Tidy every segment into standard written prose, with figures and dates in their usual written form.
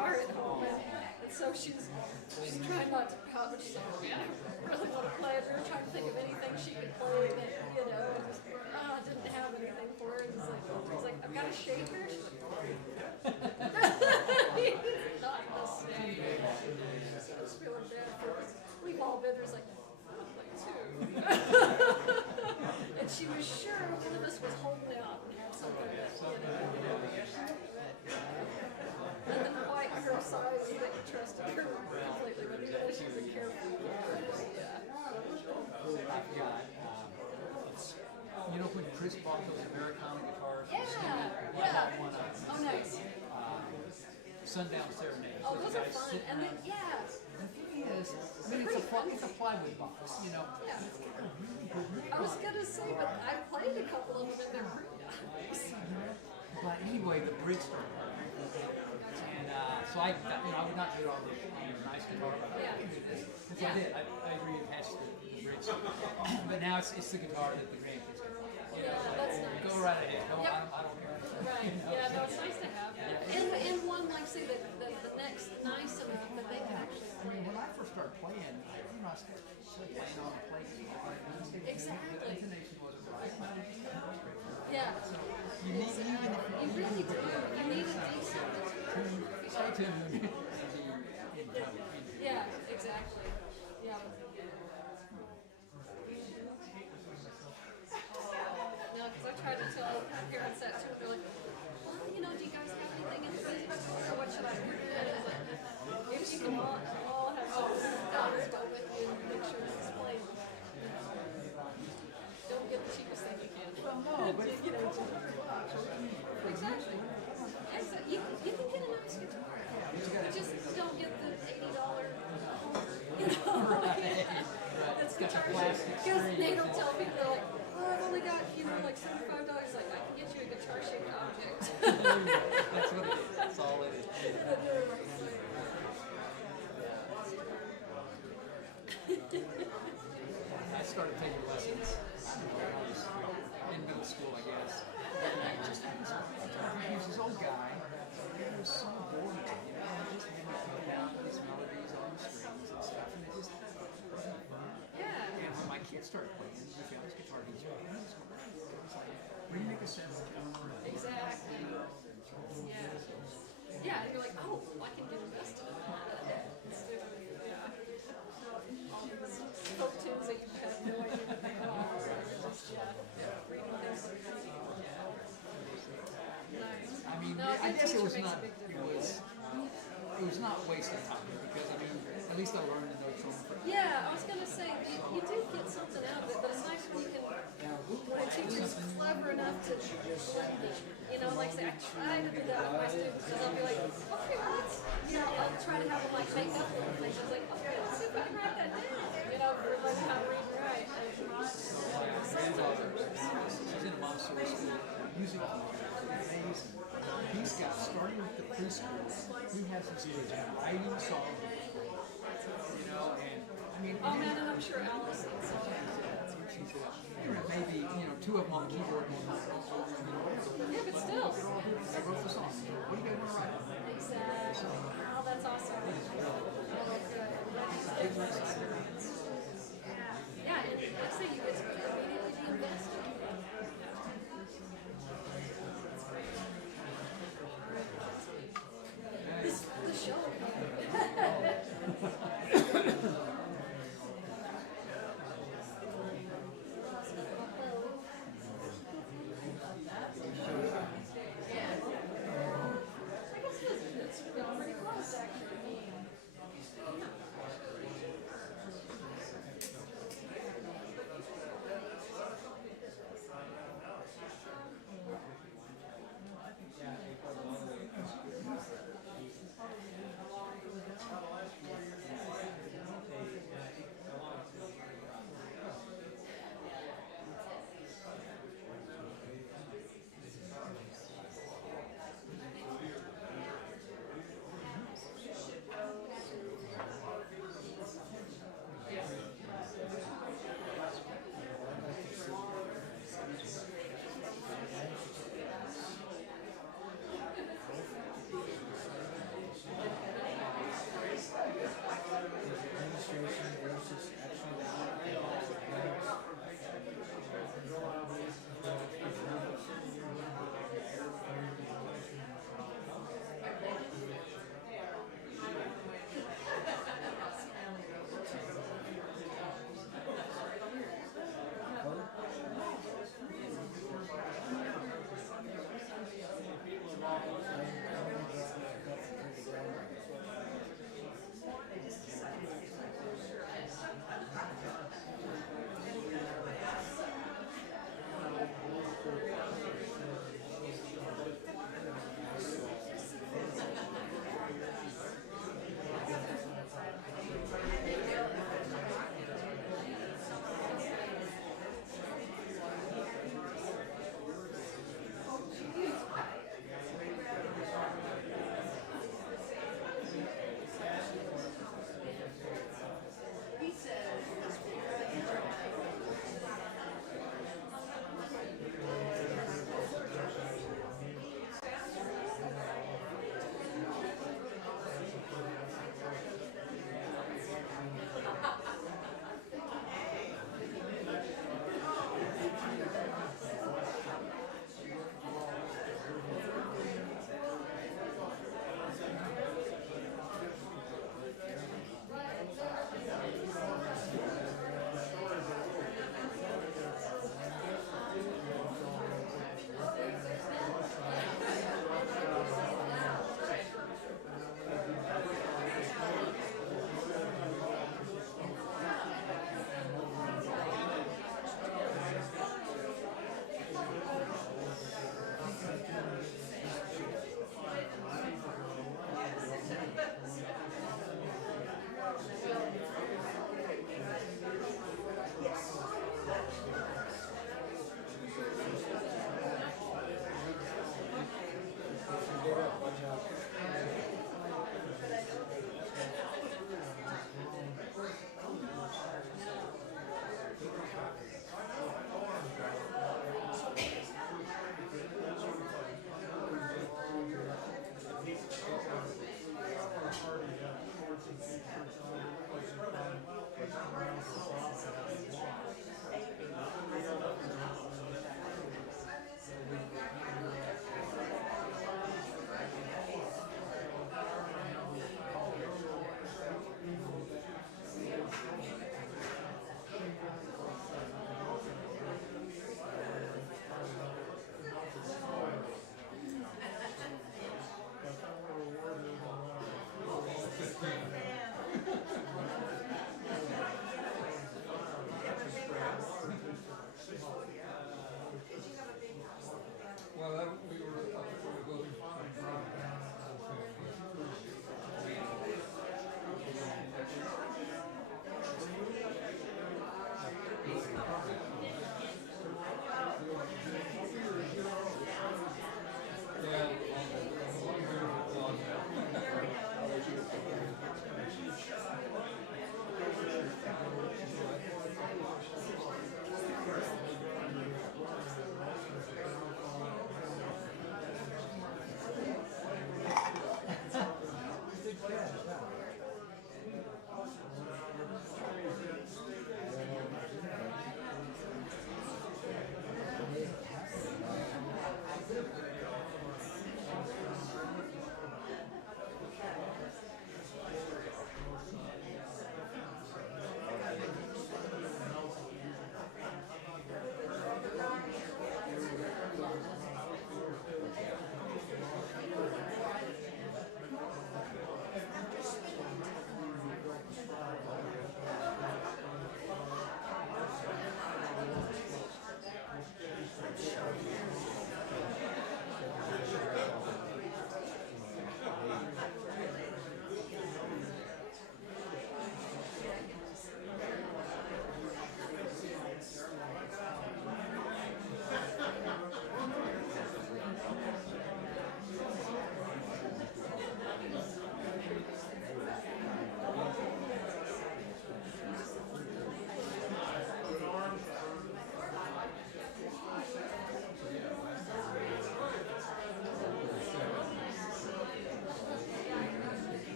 guitar at home, and so she's trying not to pout, but she's like, man, I really want to play it. We were trying to think of anything she could play that, you know, and just, didn't have anything for her. And he's like, I've got a shaker. She's like, not listening. So I was feeling bad for us. We've all been there's like, I would play too. And she was sure one of us was holding out and had something that, nothing quite her size that you trusted her completely, but even though she was a careful yeah. I've got, you know when Chris bought those Americana guitars? Yeah. Oh, nice. Sundown Serenade. Oh, those are fun. And then, The thing is, I mean, it's a plywood box, you know. Yeah. I was going to say, but I played a couple of them and they're pretty nice. But anyway, the bridge started hurting. And so I would not do all the nice guitar, but I can do this. And so I did. I reattached the bridge. But now it's the guitar that the grandkids can play. That's nice. Go right ahead. No, Yep. I don't care. Right. Yeah, no, it's nice to have. And one, like, say, the next nice enough that they can actually I mean, when I first started playing, I started playing on a play guitar. Exactly. The intonation wasn't right. Yeah. You need You really do. You need a decent stay tuned. Yeah, exactly. Yeah. No, because I try to tell parents that too. They're like, well, you know, do you guys have anything in Facebook or what should I do? And it's like, if you can all have daughters go with you and make sure it's displayed. Don't get the cheapest thing you can. Well, no, but you know, exactly. And so you can get a nice guitar. You just don't get the $80, you know, that's guitar shaped. Because they don't tell people, they're like, oh, I've only got, like $75. Like, I can get you a guitar shaped object. That's what it is. That's all it is. I started taking lessons when I was in middle school, I guess. And just he was this old guy. It was so boring, you know. He just had me put down these melodies on the strings and stuff, and it just wasn't fun. Yeah. And when my kids started playing, we found this guitar teacher. And he was like, remake a sample. Exactly. Yeah. Yeah, and you're like, oh, I can get invested in that. Instead of, all these folk tunes that you have no idea what they are. Just, reading things like that. Nice. I mean, No, I guess it was makes a not. big difference. It was not wasting time because I mean, at least I learned the notes on the. Yeah, I was gonna say you do get something out of it, but it's nice when you can when a teacher's clever enough to blend it. You know, like say I try to do that with my students because I'll be like, okay, well, I'll try to have them like make up little things. I was like, okay, let's see if I can write that down. You know, for learning how to read and write. She's in a Montessori school. Music amazing. He's got starting with the preschool. He has this writing song. You know, and I mean. Oh man, and I'm sure Alice is. Maybe two of them on the keyboard and one on the. Yeah, but still. They wrote the song. What do you guys want to write? Exactly. Oh, that's awesome. Oh, good. Yeah, and let's say you get immediately be invested. The show. Pretty close, actually.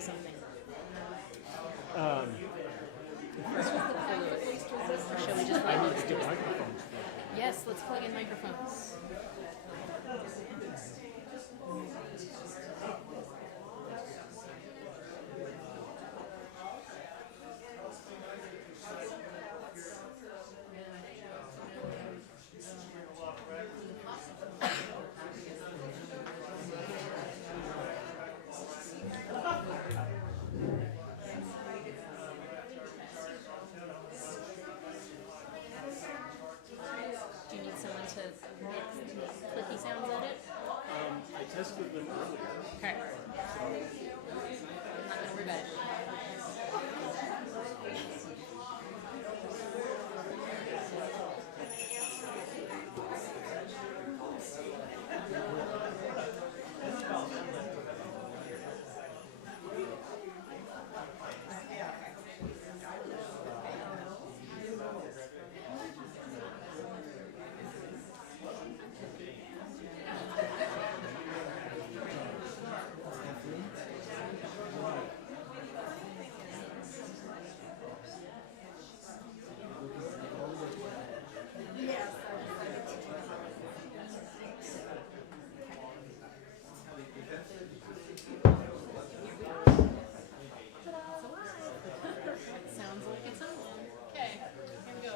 say something. This was the path of least resistance. Shall we just let Louis do it? Microphones. Yes, let's plug in microphones. Do you need someone to make clicky sounds at it? I tested them earlier. Okay. I'm not going to worry about it. Sounds like it's on. Okay, here we go.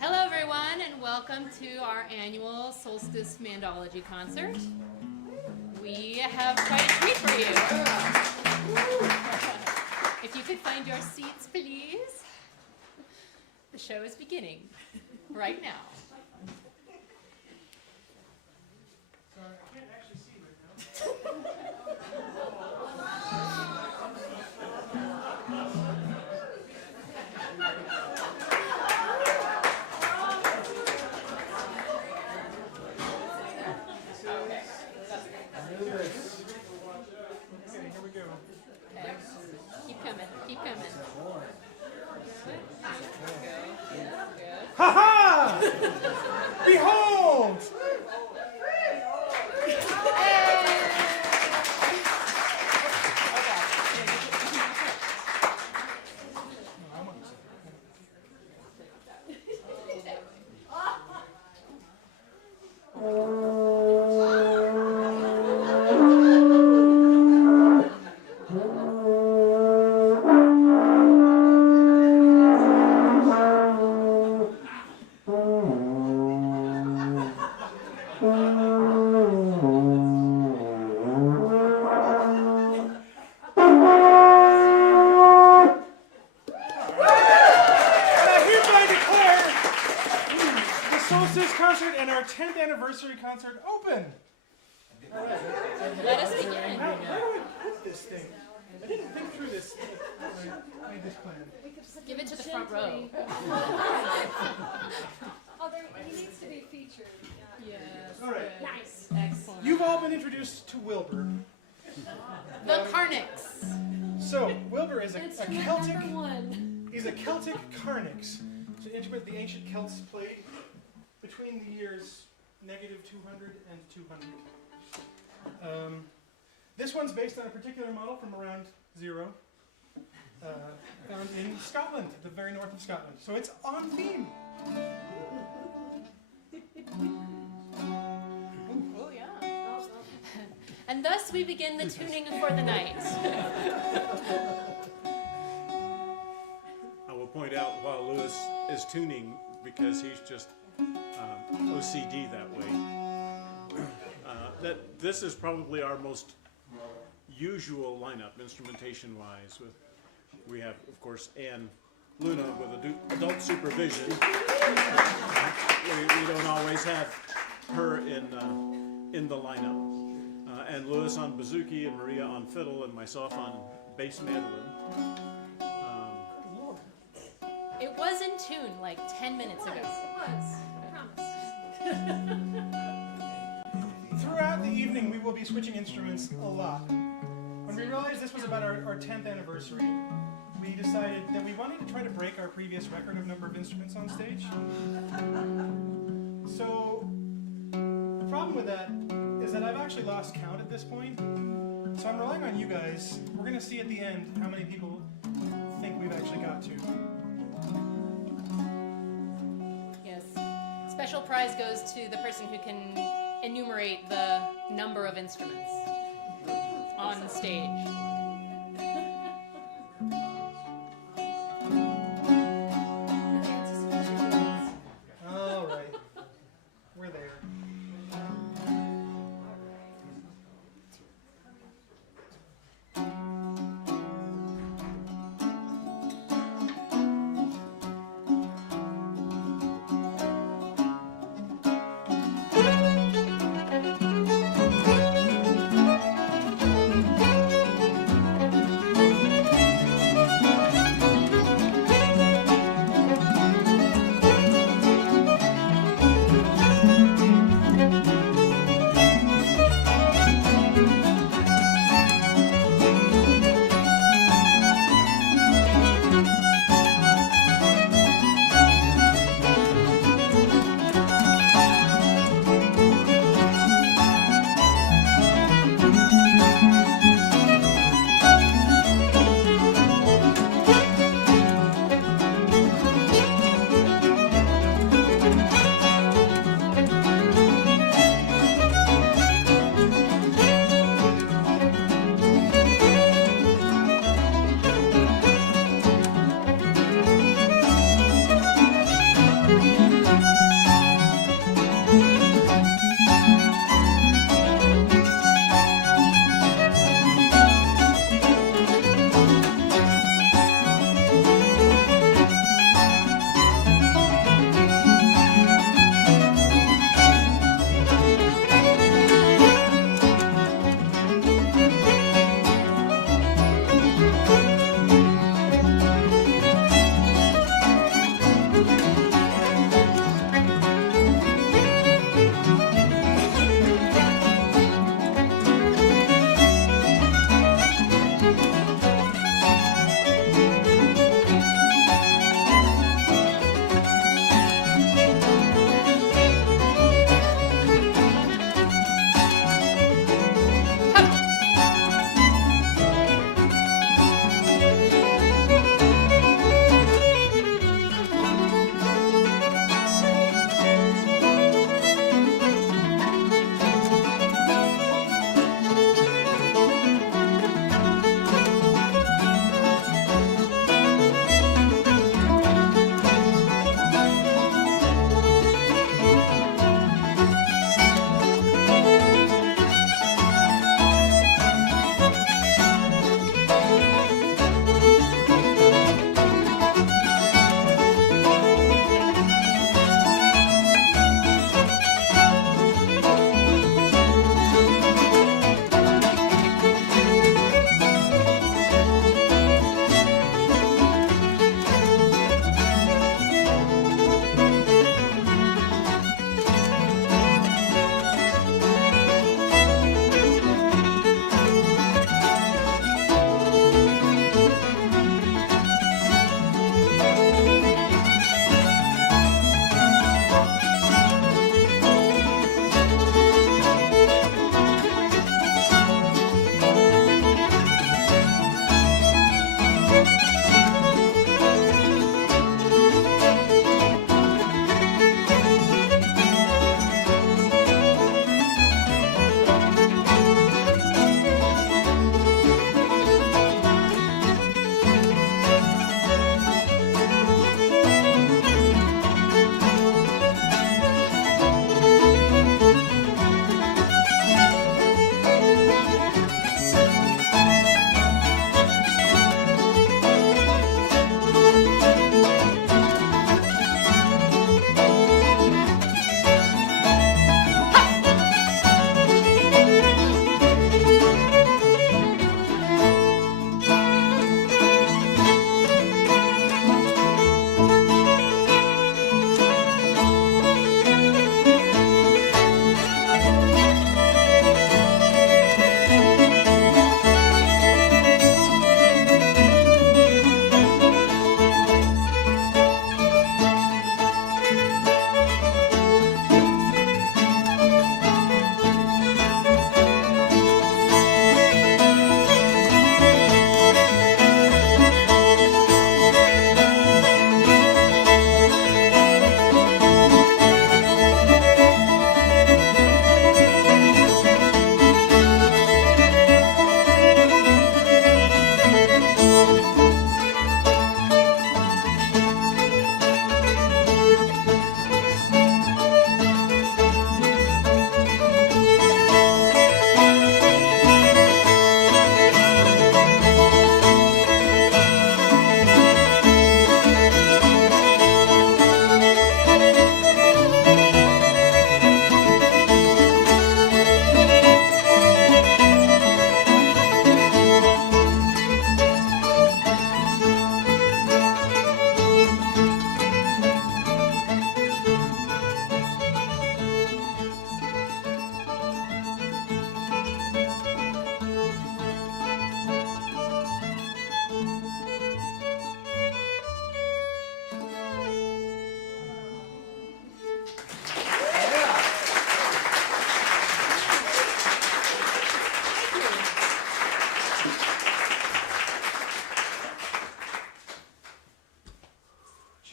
Hello, everyone, and welcome to our annual Solstice Mandology concert. We have quite a treat for you. If you could find your seats, please. The show is beginning right now. Okay, here we go. Okay. Keep coming. Keep coming. Good. Ha ha! Behold! Solstice concert and our 10th anniversary concert open. Let us begin. How do I put this thing? I didn't think through this. I made this plan. Give it to the front row. Oh, he needs to be featured. Yes. All right. Nice. Excellent. You've all been introduced to Wilbur. The Carnix. So Wilbur is a Instrument Celtic. number 1. He's a Celtic carnix. It's an instrument the ancient Celts played between the years -200 and 200. This one's based on a particular model from around 0, found in Scotland, at the very north of Scotland. So it's on theme. Oh, yeah. And thus we begin the tuning for the night. I will point out while Louis is tuning, because he's just OCD that way, that this is probably our most usual lineup, instrumentation-wise. We have, of course, Ann Luna with adult supervision. We don't always have her in the lineup. And Louis on bouzouki, and Maria on fiddle, and myself on bass mandolin. It was in tune like 10 minutes ago. It was. I promise. Throughout the evening, we will be switching instruments a lot. When we realized this was about our 10th anniversary, we decided that we wanted to try to break our previous record of number of instruments on stage. So, problem with that is that I've actually lost count at this point. So I'm relying on you guys. We're going to see at the end how many people think we've actually got to. Yes. Special prize goes to the person who can enumerate the number of instruments on stage. All right. We're there.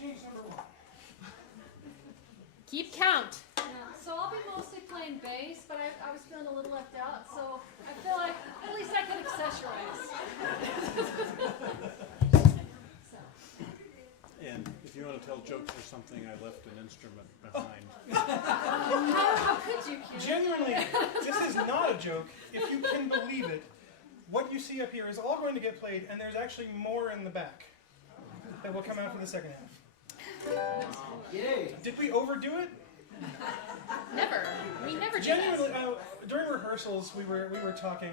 change number 1. Keep count. Yeah, so I'll be mostly playing bass, but I was feeling a little left out, so I feel like at least I could accessorize. So. And if you want to tell jokes or something, I left an instrument behind. How could you, Ken? Genuinely, this is not a joke. If you can believe it, what you see up here is all going to get played, and there's actually more in the back that will come out for the second half. Yay! Did we overdo it? Never. We never do Genuinely, that. during rehearsals, we were talking,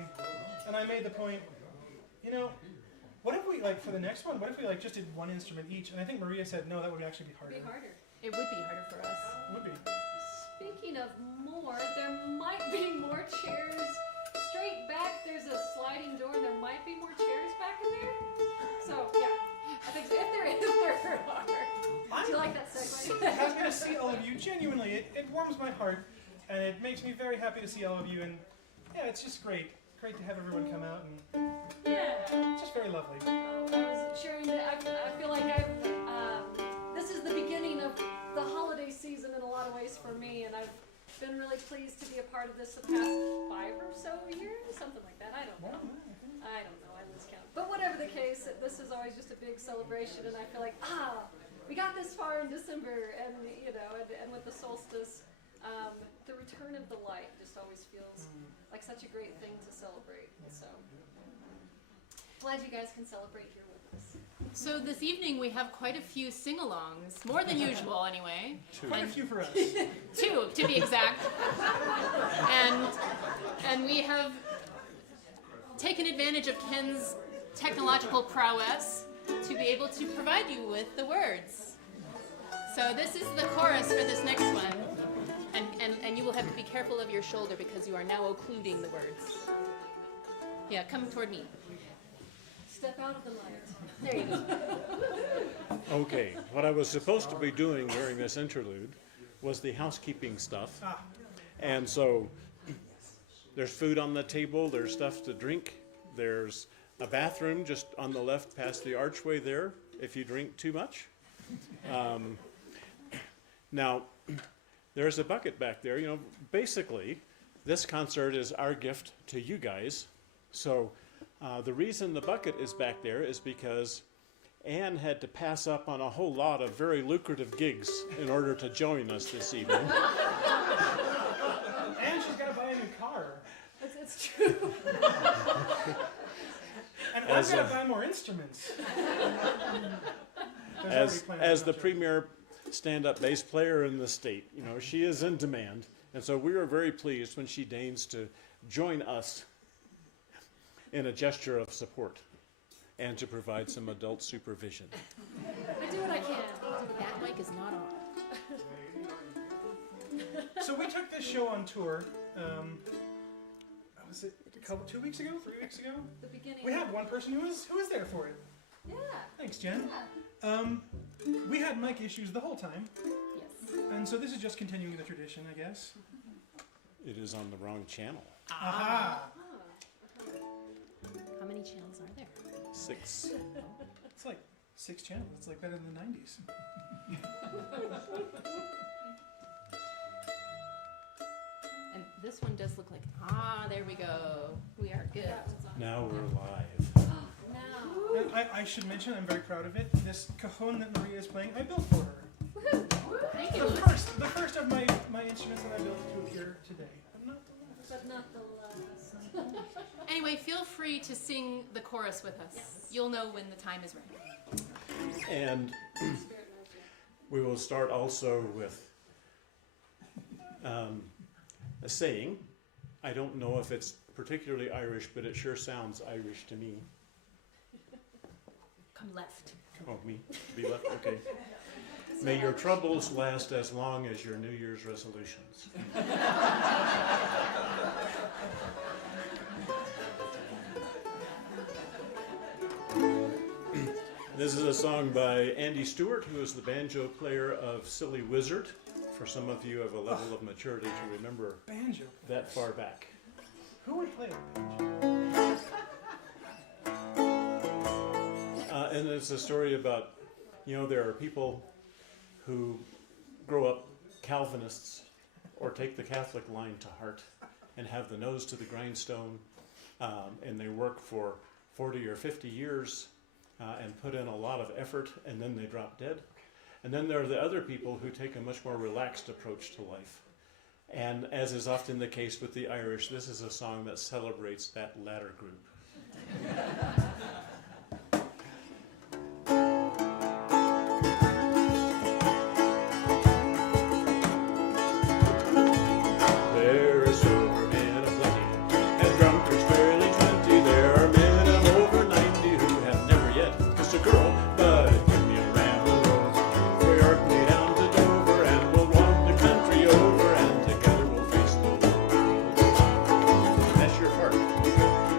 and I made the point, you know, what if we, like, for the next one, what if we, like, just did one instrument each? And I think Maria said, no, that would actually be harder. Be harder. It would be harder for us. It would be. Speaking of more, there might be more chairs. Straight back, there's a sliding door, and there might be more chairs back in there. So, yeah. I think so. If there are. Do you like that segue? I'm happy to see all of you. Genuinely, it warms my heart, and it makes me very happy to see all of you. And yeah, it's just great. Great to have everyone come out, and Yeah. it's just very lovely. I was sharing that I feel like this is the beginning of the holiday season in a lot of ways for me, and I've been really pleased to be a part of this the past 5 or so years, something like that. I don't know. I lose count. But whatever the case, this is always just a big celebration, and I feel like, we got this far in December, and and with the solstice, the return of the light just always feels like such a great thing to celebrate. So glad you guys can celebrate here with us. So this evening we have quite a few sing-alongs, more than usual anyway. Quite a few for us. 2, to be exact. And we have taken advantage of Ken's technological prowess to be able to provide you with the words. So this is the chorus for this next one. And you will have to be careful of your shoulder because you are now occluding the words. Yeah, come toward me. Step out of the light. There you go. Okay, what I was supposed to be doing during this interlude was the housekeeping stuff. And so there's food on the table, there's stuff to drink, there's a bathroom just on the left past the archway there if you drink too much. Now, there's a bucket back there. You know, basically, this concert is our gift to you guys. So the reason the bucket is back there is because Anne had to pass up on a whole lot of very lucrative gigs in order to join us this evening. And she's got to buy a new car. It's true. And I've got to buy more instruments. As the premier stand-up bass player in the state, you know, she is in demand. And so we are very pleased when she deigns to join us in a gesture of support and to provide some adult supervision. I do what I can. That mic is not on. So we took this show on tour. Was it 2 weeks ago? 3 weeks ago? The beginning. We had one person who was there for it. Yeah. Thanks, Jen. We had mic issues the whole time, Yes. and so this is just continuing the tradition, I guess. It is on the wrong channel. Aha! How many channels are there? 6. It's like 6 channels. It's like better than the 90s. And this one does look like, there we go. We are good. That one's on. Now we're live. Now. And I should mention, I'm very proud of it. This cajon that Maria is playing, I built for her. Thank you. The first of my instruments that I built to appear today. I'm not the last. But not the last. Anyway, feel free to sing the chorus with us. Yes. You'll know when the time is right. And Spirit knows you. we will start also with a saying. I don't know if it's particularly Irish, but it sure sounds Irish to me. Come left. Oh, me? Be left? Okay. May your troubles last as long as your New Year's resolutions. This is a song by Andy Stewart, who is the banjo player of Silly Wizard. For some of you of a level of maturity to remember Banjo. that far back. Who would play a banjo? And it's a story about, you know, there are people who grow up Calvinists or take the Catholic line to heart and have the nose to the grindstone, and they work for 40 or 50 years and put in a lot of effort, and then they drop dead. And then there are the other people who take a much more relaxed approach to life. And as is often the case with the Irish, this is a song that celebrates that latter group. There are sober men aplenty, and drunkards barely 20. There are men of over 90 who have never yet kissed a girl, but give me a rambling road for York down to Dover, and we'll walk the country over, and together we'll face the world. That's your heart.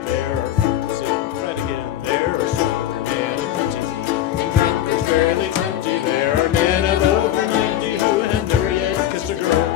There are folks in right again. There are sober men aplenty, and drunkards barely 20. There are men of over 90 who have never yet kissed a girl.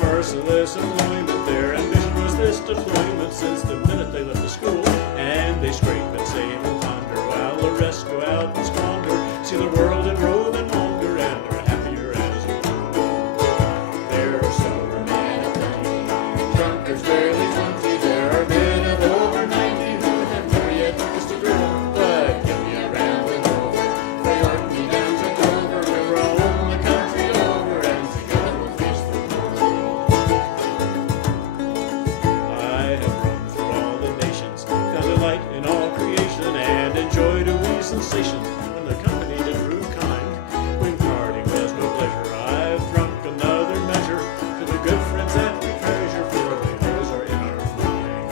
Merciless employment, their ambition was this deployment since the minute they left the school, and they scrape and save and ponder while the rest go out and squander, see the world and rove and wander, and they're happier as a rule. There are sober men aplenty, drunkards barely 20. There are men of over 90 who have never yet kissed a girl, but give me a rambling over, they work me down to Dover, we'll roam the country over, and together we'll face the world. I have run through all the nations, found delight in all creation, and enjoyed a wee sensation when the company did prove kind. When parting was no pleasure, I've drunk another measure to the good friends that we treasure, for they always are in our mind.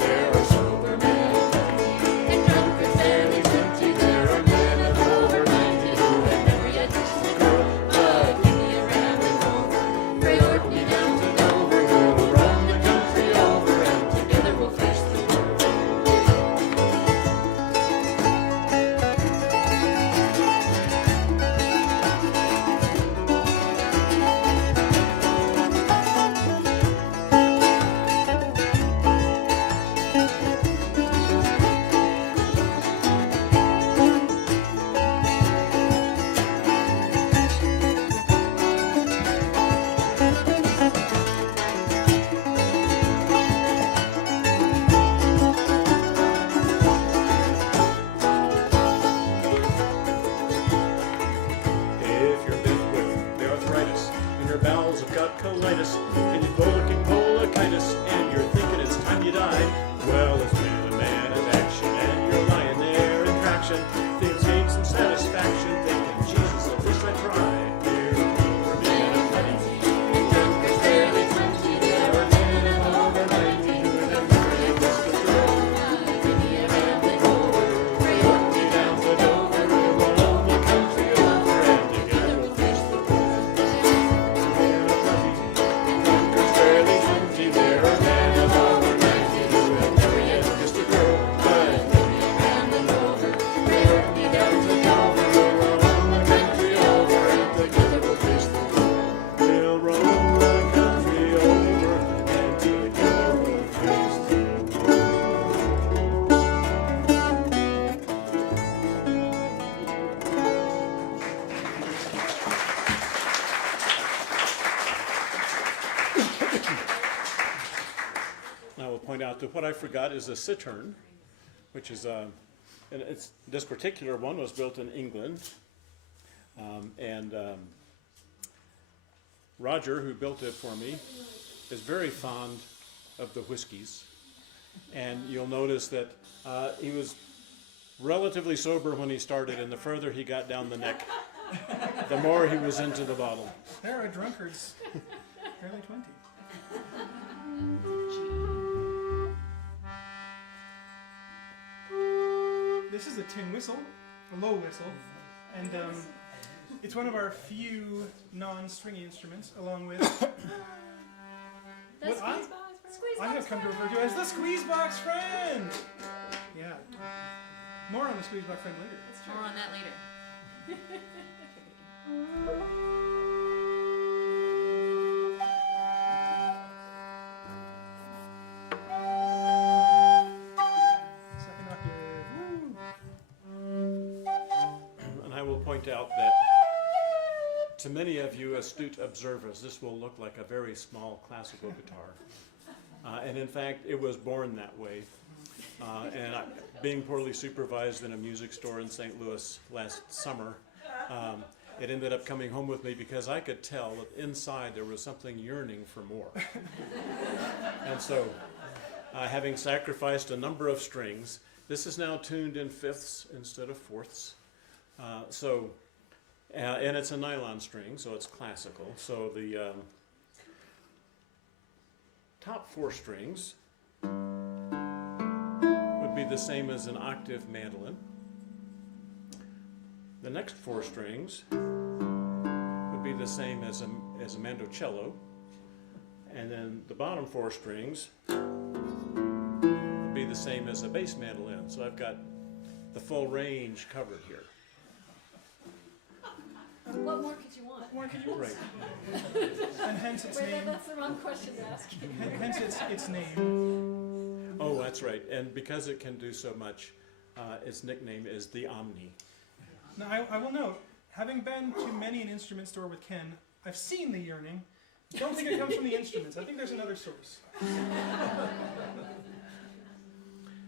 There are sober men aplenty, and drunkards barely 20. There are men of over 90 who have never yet kissed a girl, but give me a rambling over, pray work me down to Dover, we'll roam the country over, and together we'll face the world. If you're bit with the arthritis and your bowels have got colitis and you're bullocking bolochitis and you're thinking it's time you die, well, it's been a man of action and you're lying there in traction, things gain some satisfaction, thinking, Jesus, at least I tried. There are men of plenty, drunkards barely 20. There are men of over 90 who have never yet kissed a girl. Give me a rambling over, pray work me down to Dover, we'll roam the country over, and together we'll face the world. Men of plenty, drunkards barely 20. There are men of over 90 who have never yet kissed a girl, but give me a rambling over, pray work me down to Dover, we'll roam the country over, and together we'll face the world. We'll roam the country over, and together we'll face the world. I will point out that what I forgot is a cittern, which is and it's this particular one was built in England, and Roger, who built it for me, is very fond of the whiskeys, and you'll notice that he was relatively sober when he started, and the further he got down the neck, the more he was into the bottle. There are drunkards barely 20. This is a tin whistle, a low whistle, and it's one of our few non-stringy instruments, along with The what squeeze box. I have come to refer to as the squeeze box friend. Yeah, more on the squeeze box friend later. More on that later. out that to many of you astute observers, this will look like a very small classical guitar. And in fact, it was born that way. Being poorly supervised in a music store in St. Louis last summer, it ended up coming home with me because I could tell that inside there was something yearning for more. And so, having sacrificed a number of strings, this is now tuned in fifths instead of fourths. And it's a nylon string, so it's classical. So the top four strings would be the same as an octave mandolin. The next four strings would be the same as a mandocello. And then the bottom four strings would be the same as a bass mandolin. So I've got the full range covered here. What more could you want? What more could you want? Right. And hence its Wait, name. that's the wrong question to ask. Hence its name. Oh, that's right. And because it can do so much, its nickname is the Omni. Now, I will note, having been to many an instrument store with Ken, I've seen the yearning. Don't think it comes from the instruments. I think there's another source.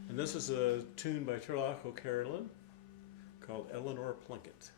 And this is a tune by Turlough O'Carolan called Eleanor Plunkett.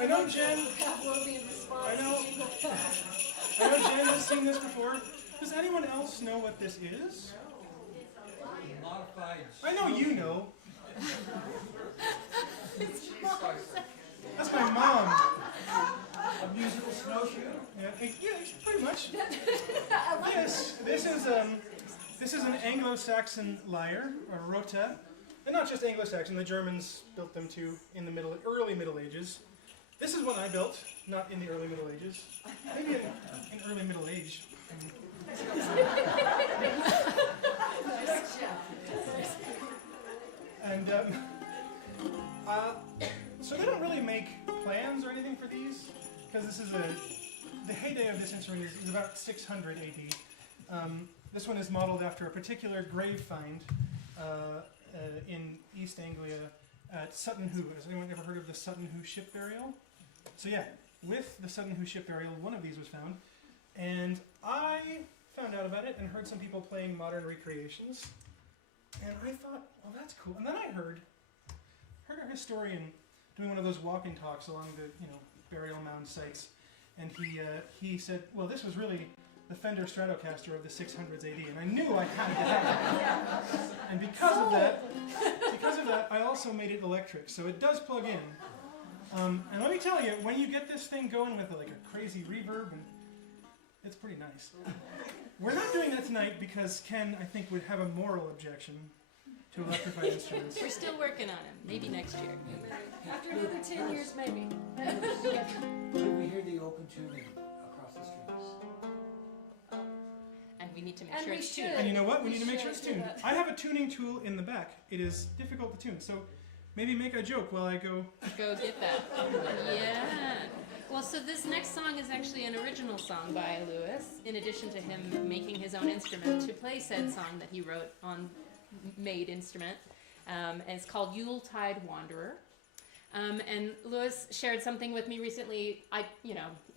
I know Jen. Pavlovian response. I know Jen has seen this before. Does anyone else know what this is? Modified. I know you know. That's my mom. A musical snowshoe. Yeah, pretty much. This is an Anglo-Saxon lyre, or rota, and not just Anglo-Saxon. The Germans built them too in the early Middle Ages. This is one I built, not in the early Middle Ages. Maybe in early Middle Age. And so they don't really make plans or anything for these, because this is a Anniversary is about 600 AD. This one is modeled after a particular grave find in East Anglia at Sutton Hoo. Has anyone ever heard of the Sutton Hoo ship burial? So yeah, with the Sutton Hoo ship burial, one of these was found. And I found out about it and heard some people playing modern recreations. And I thought, well, that's cool. And then I heard a historian doing one of those walking talks along the burial mound sites. And he said, well, this was really the Fender Stratocaster of the 600s AD, and I knew I had to have it. And because of that, I also made it electric, so it does plug in. And let me tell you, when you get this thing going with like a crazy reverb, and it's pretty nice. We're not doing that tonight because Ken, I think, would have a moral objection to electrified instruments. We're still working on him. Maybe next year. After another 10 years, maybe. Could we hear the open tuning across the streets? And we need to make And sure we it's should. tuned. And you know what? We We need to make sure should it's do tuned. that. I have a tuning tool in the back. It is difficult to tune, so maybe make a joke while I go. Go get that. Yeah. Well, so this next song is actually an original song by Lewis, in addition to him making his own instrument to play said song that he wrote on made instrument. And it's called Yuletide Wanderer. And Lewis shared something with me recently.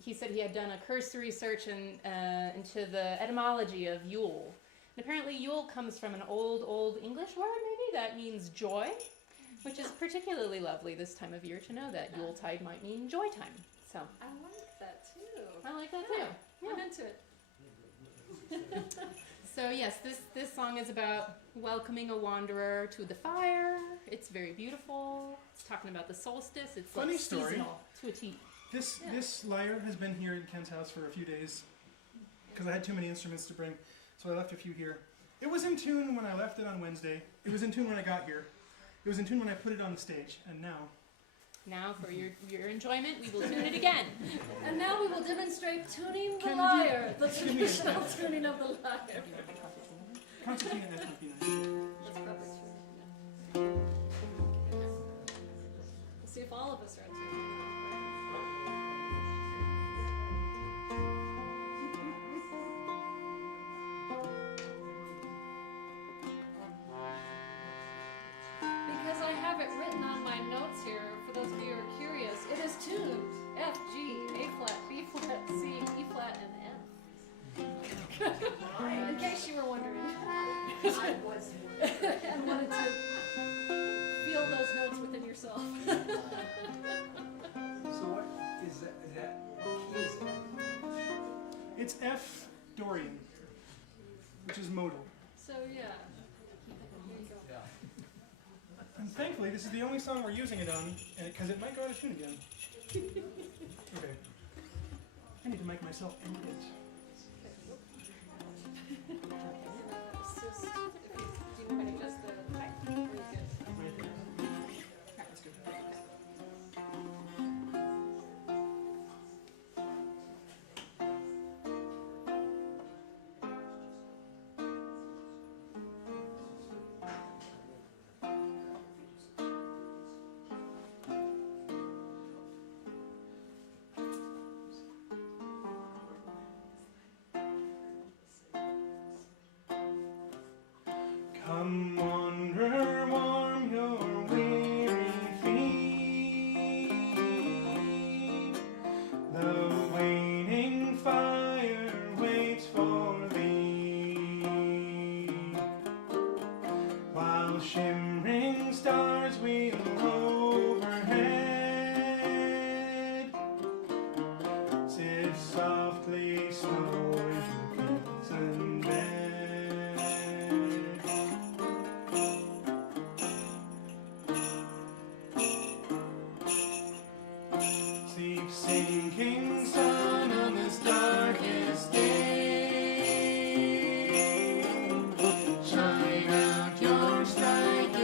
He said he had done a cursory search into the etymology of Yule. And apparently Yule comes from an old English word, maybe, that means joy, which is particularly lovely this time of year to know that Yuletide might mean joy time. So I like that too. I like that too. I'm into it. So yes, this song is about welcoming a wanderer to the fire. It's very beautiful. It's talking about the solstice. It's Funny like story. seasonal to a T. This lyre has been here in Ken's house for a few days because I had too many instruments to bring, so I left a few here. It was in tune when I left it on Wednesday. It was in tune when I got here. It was in tune when I put it on the stage, and now. Now, for your enjoyment, we will tune it again. And now we will demonstrate tuning the Can lyre, the give me a traditional tuning of the lyre. Concertina and Concertina. That's probably true. We'll see if all of us are tuning. Because I have it written on my notes here, for those of you who are curious, it is tuned F, G, A flat, B flat, C, E flat, and F. In case you were wondering. I was and wanted to feel those notes within yourself. So what is that key is it? It's F Dorian, which is modal. So yeah. Here you go. Yeah. And thankfully, this is the only song we're using it on, because it might go out of tune again. Okay. I need to make myself end it. Assist, do you want to adjust the height? Or you good? Right there. That's good. Come wanderer, warm your weary feet. The waning fire waits for thee, while shimmering stars wheel overhead. Sit softly, slow in crimson bed. Sleep, sinking sun on this darkest day. Shine out your striking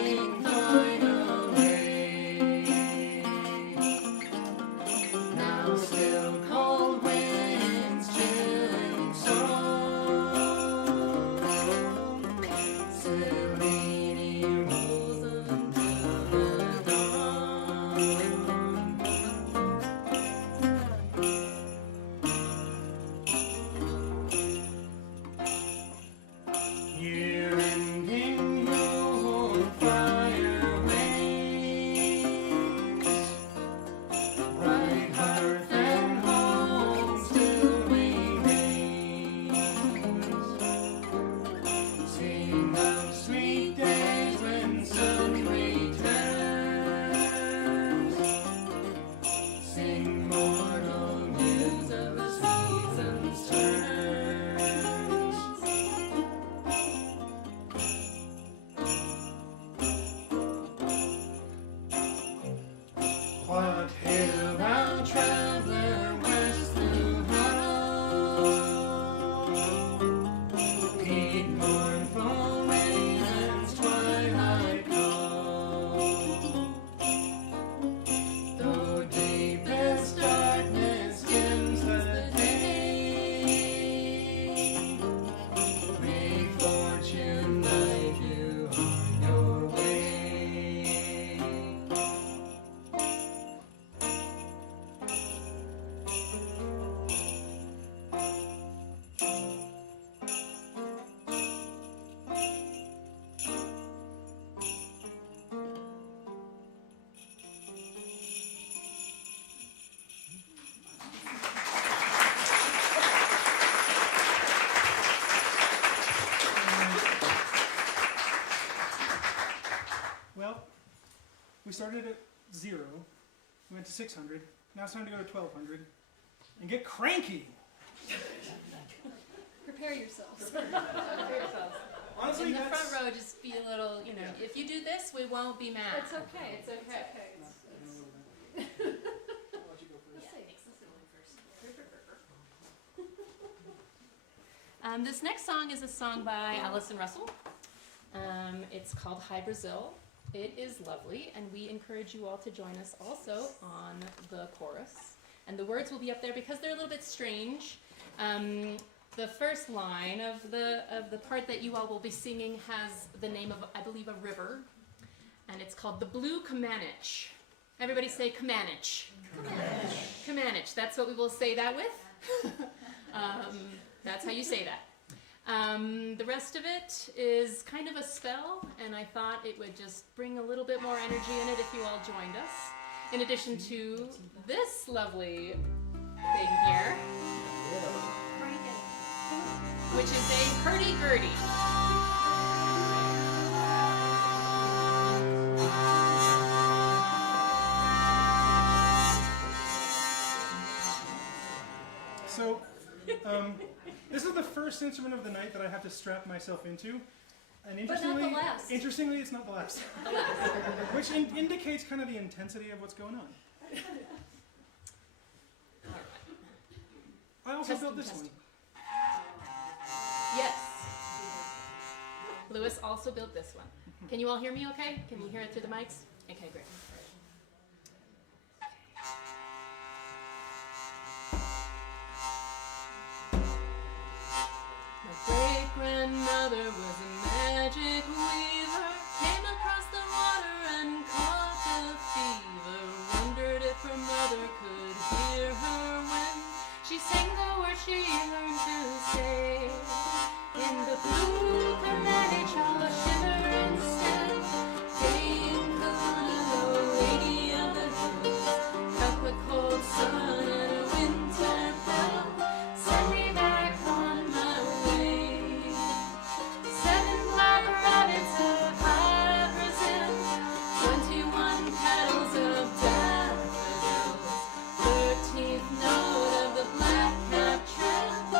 We started at 0, we went to 600, now it's time to go to 1200, and get cranky. Prepare yourselves. Honestly, In the that's... front row, just be a little, you know, if you do this, we won't be mad. It's okay. It's okay. This next song is a song by Allison Russell. It's called Hi Brazil. It is lovely, and we encourage you all to join us also on the chorus. And the words will be up there because they're a little bit strange. The first line of the part that you all will be singing has the name of, I believe, a river, and it's called the Blue Comanche. Everybody say Comanche. Comanche. Comanche. That's what we will say that with. That's how you say that. The rest of it is kind of a spell, and I thought it would just bring a little bit more energy in it if you all joined us. In addition to this lovely thing here, which is a hurdy-gurdy. So, this is the first instrument of the night that I have to strap myself into. And But not the last. Interestingly, it's not the last. Which indicates kind of the intensity of what's going on. I also built this one. Yes. Lewis also built this one. Can you all hear me okay? Can you hear it through the mics? Okay, great. My great-grandmother was a magic weaver, came across the water and caught the fever, wondered if her mother could hear her when she sang the words she learned to say. In the blue Comanche, I'll shiver instead. Dame Kaluna, the lady of the hills, felt the cold sun and a winter bell, send me back on my way. 7 black rabbits of high Brazil, 21 petals of daffodils, 13th note of the black cap trail.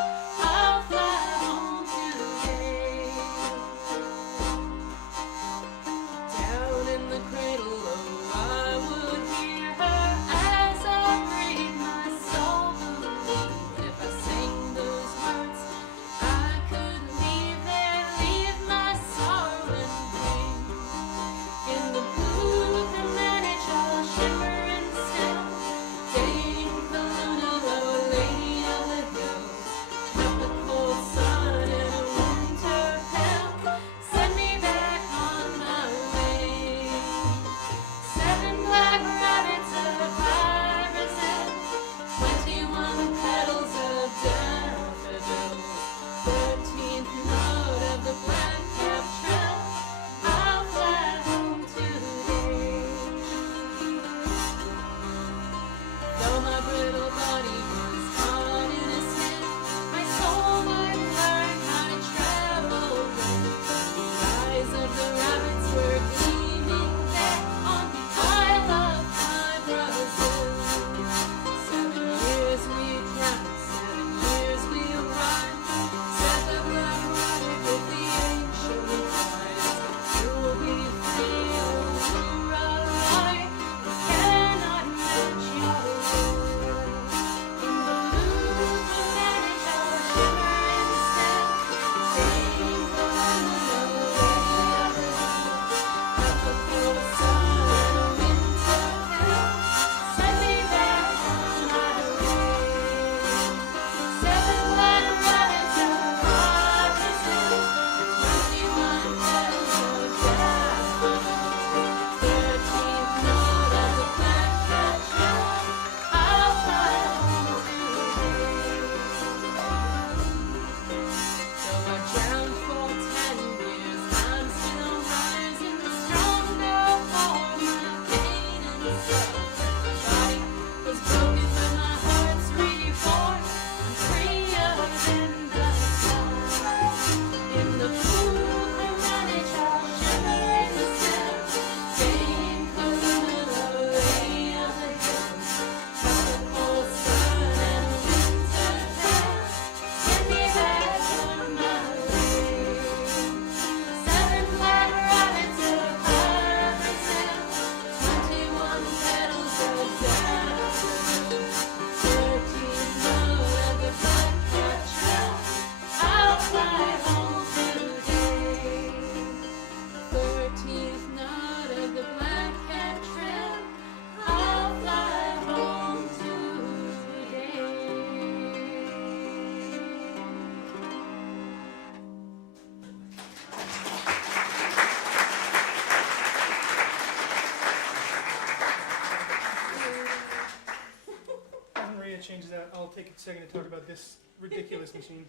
take a second to talk about this ridiculous machine.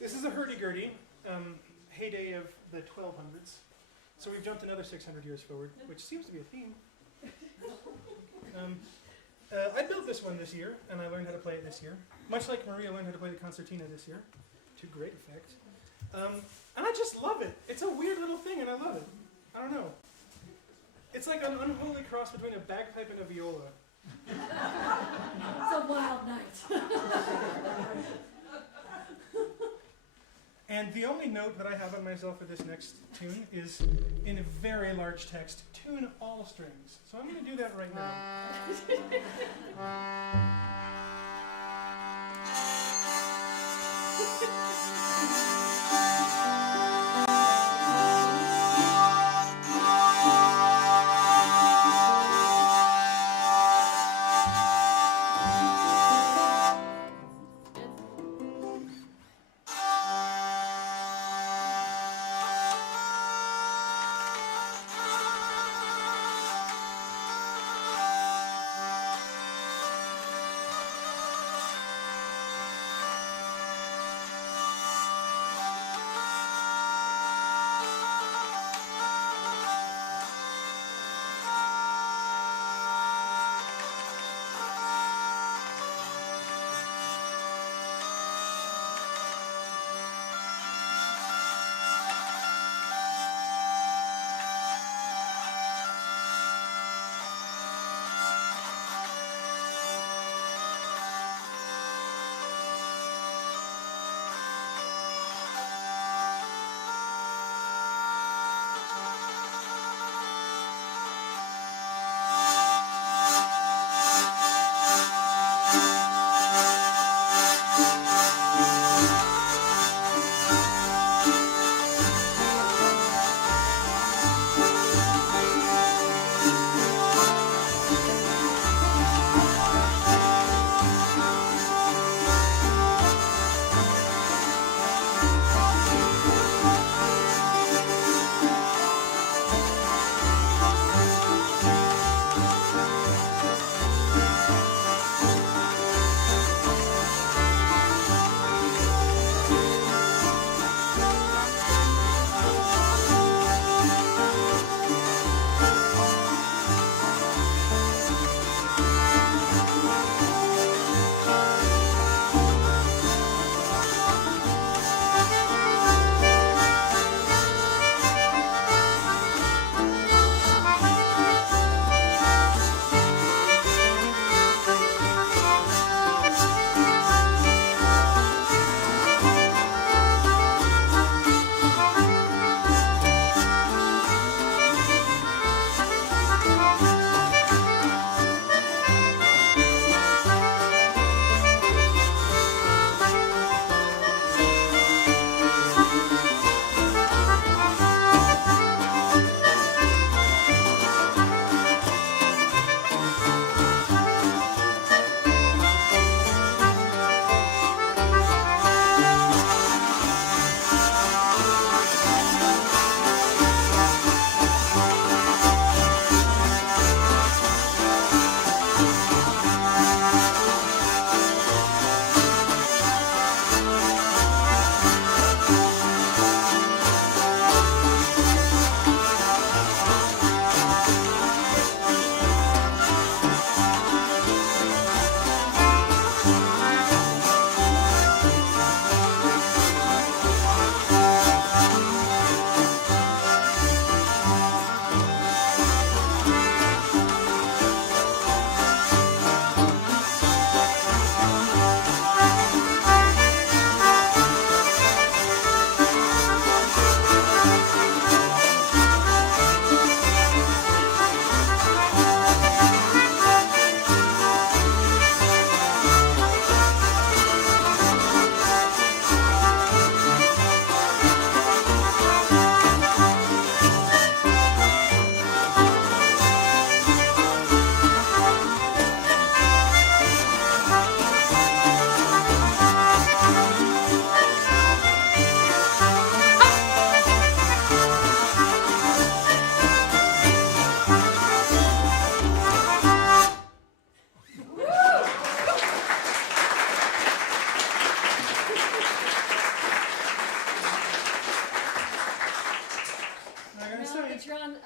This is a hurdy-gurdy, heyday of the 1200s. So we've jumped another 600 years forward, which seems to be a theme. I built this one this year, and I learned how to play it this year. Much like Maria learned how to play the concertina this year, to great effect. And I just love it. It's a weird little thing, and I love it. I don't know. It's like an unholy cross between a bagpipe and a viola. It's a wild night. And the only note that I have on myself for this next tune is in a very large text, tune all strings. So I'm going to do that right now.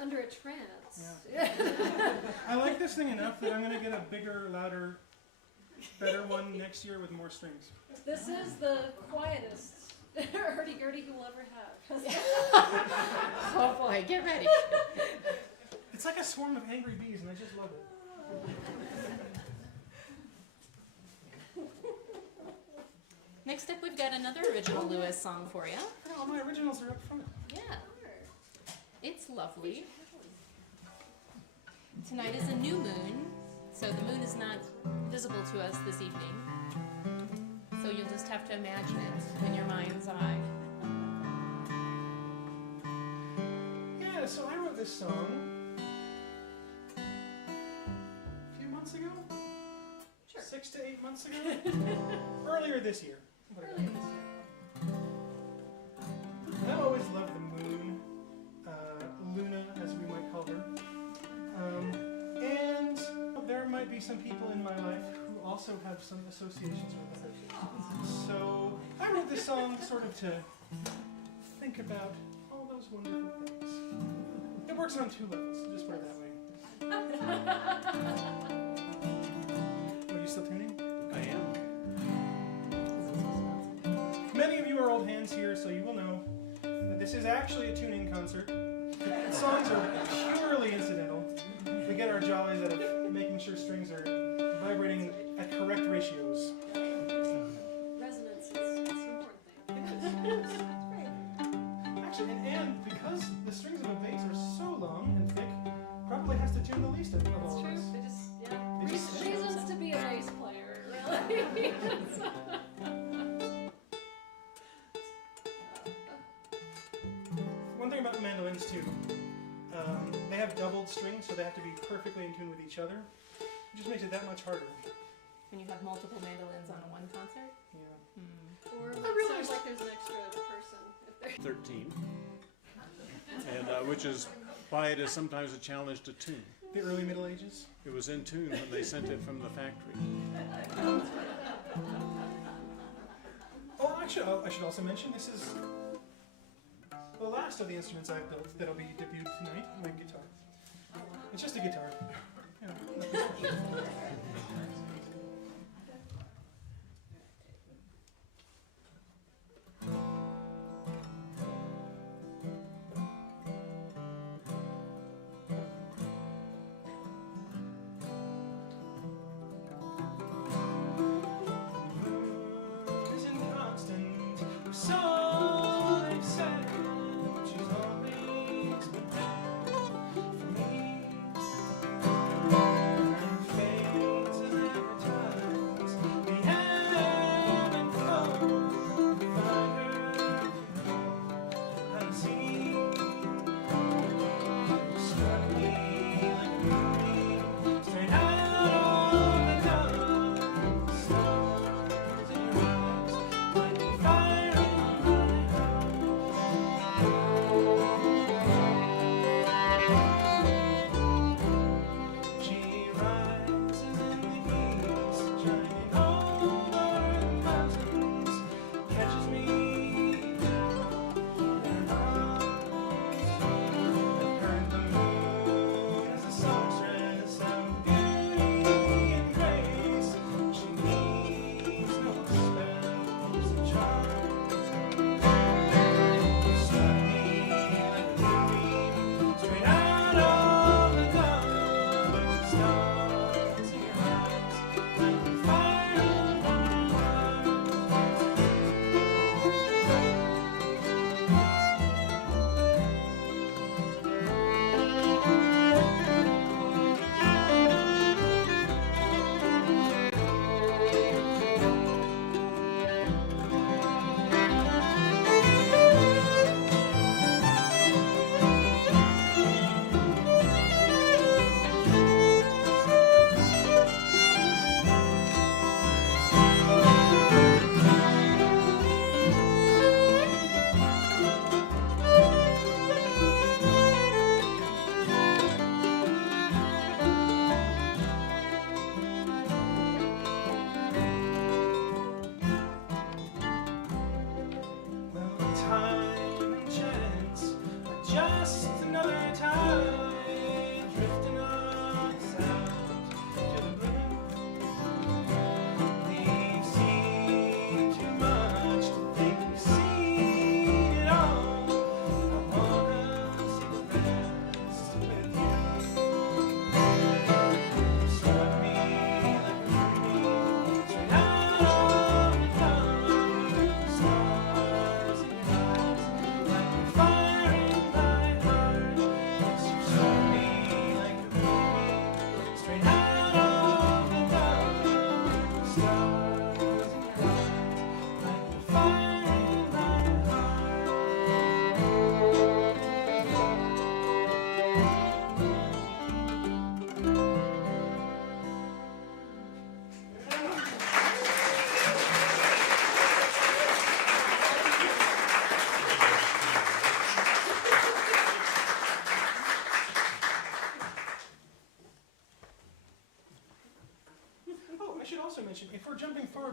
under a trance. I like this thing enough that I'm going to get a bigger, louder, better one next year with more strings. This is the quietest hurdy-gurdy you will ever have. Oh boy, get ready. It's like a swarm of angry bees, and I just love it. Next up, we've got another original Lewis song for you. All my originals are up front. Yeah, it's lovely. Tonight is a new moon, so the moon is not visible to us this evening. So you'll just have to imagine it in your mind's eye. Yeah, so I wrote this song a few months ago? Sure. 6 to 8 months ago? Earlier this year. Whatever. Earlier this year. I always loved the moon, Luna, as we might call her. And there might be some people in my life who also have some associations with her. So I wrote this song sort of to think about all those wonderful things. It works on 2 levels, just put it that way. Are you still tuning? I am. Many of you are old hands here, so you will know that this is actually a tuning concert. The songs are purely incidental. We get our jollies out of making sure strings are vibrating at correct ratios. Resonance is an important thing. Actually, and because the strings of a bass are so long and thick, probably has to tune the least of That's all of true. us. They just, yeah. They just say Reasons to be a bass player, really. One thing about mandolins too, they have doubled strings, so they have to be perfectly in tune with each other. It just makes it that much harder. When you have multiple mandolins on one concert? Yeah. Or it realized- sounds like there's an extra person. If they're 13. And which is why it is sometimes a challenge to tune. The early Middle Ages. It was in tune when they sent it from the factory. Oh, actually, I should also mention this is the last of the instruments I've built that'll be debuted tonight. My guitar. It's just a guitar. Yeah, nothing special. Isn't constant, so they said. She's always been there for me. And faith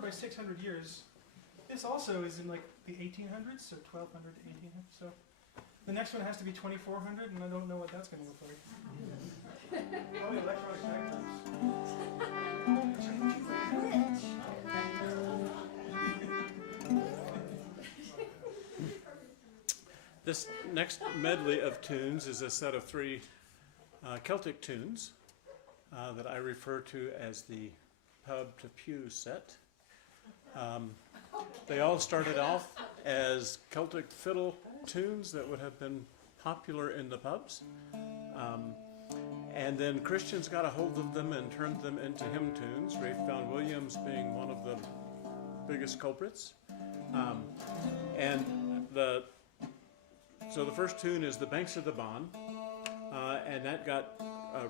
by 600 years. This also is in like the 1800s, so 1200 to 1800. So the next one has to be 2400, and I don't know what that's going to look like. Probably electronic bagpipes. This next medley of tunes is a set of three Celtic tunes that I refer to as the pub to pew set. They all started off as Celtic fiddle tunes that would have been popular in the pubs. And then Christians got a hold of them and turned them into hymn tunes, Ralph Vaughan Williams being one of the biggest culprits. So the first tune is The Banks of the Bon, and that got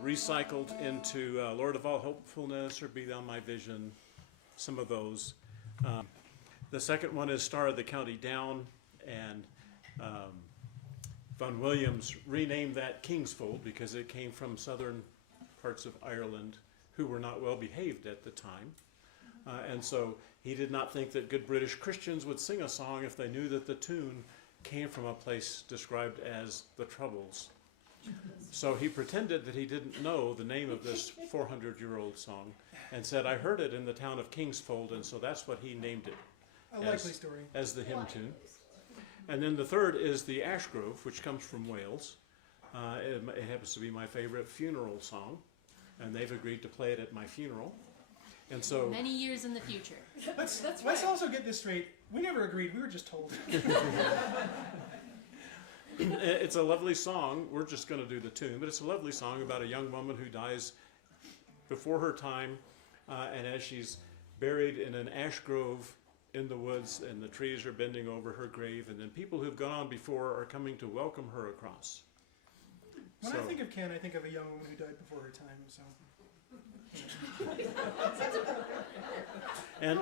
recycled into Lord of All Hopefulness or Be Thou My Vision, some of those. The second one is Star of the County Down, and Vaughan Williams renamed that Kingsfold because it came from southern parts of Ireland who were not well behaved at the time. And so he did not think that good British Christians would sing a song if they knew that the tune came from a place described as the Troubles. So he pretended that he didn't know the name of this 400-year-old song and said, I heard it in the town of Kingsfold, and so that's what he named it. A likely story. As the hymn tune. And then the third is the Ashgrove, which comes from Wales. It happens to be my favorite funeral song, and they've agreed to play it at my funeral. And so Many years in the future. Let's also get this straight. We never agreed. We were just told. it's a lovely song. We're just going to do the tune, but it's a lovely song about a young woman who dies before her time, and as she's buried in an ash grove in the woods, and the trees are bending over her grave, and then people who've gone on before are coming to welcome her across. When I think of Ken, I think of a young woman who died before her time. So. And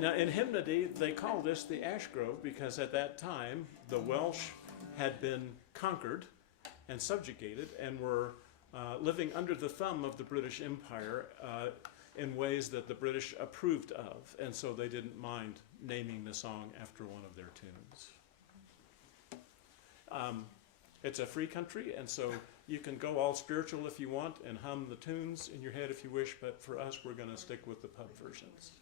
now in hymnody they call this the ash grove because at that time the Welsh had been conquered and subjugated and were living under the thumb of the British Empire in ways that the British approved of, and so they didn't mind naming the song after one of their tunes. It's a free country, and so you can go all spiritual if you want and hum the tunes in your head if you wish, but for us, we're going to stick with the pub versions.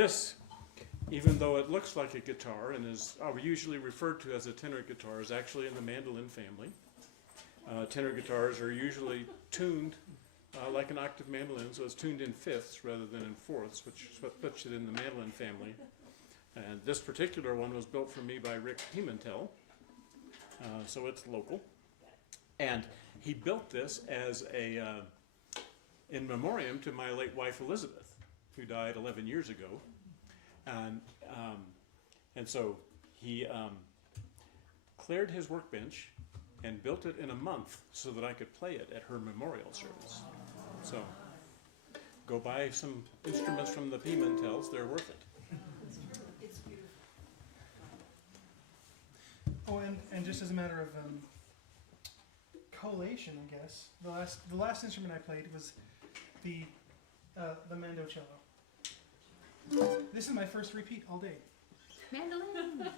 this, even though it looks like a guitar and is usually referred to as a tenor guitar, is actually in the mandolin family. Tenor guitars are usually tuned like an octave mandolin, so it's tuned in fifths rather than in fourths, which is what puts it in the mandolin family. And this particular one was built for me by Rick Pimentel, so it's local. And he built this as a in memoriam to my late wife Elizabeth, who died 11 years ago. And so he cleared his workbench and built it in a month so that I could play it at her memorial service. So go buy some instruments from the Pimentels, they're worth it. It's beautiful. Oh, and just as a matter of collation, I guess, the last instrument I played was the Mandocello. This is my first repeat all day. Mandolin.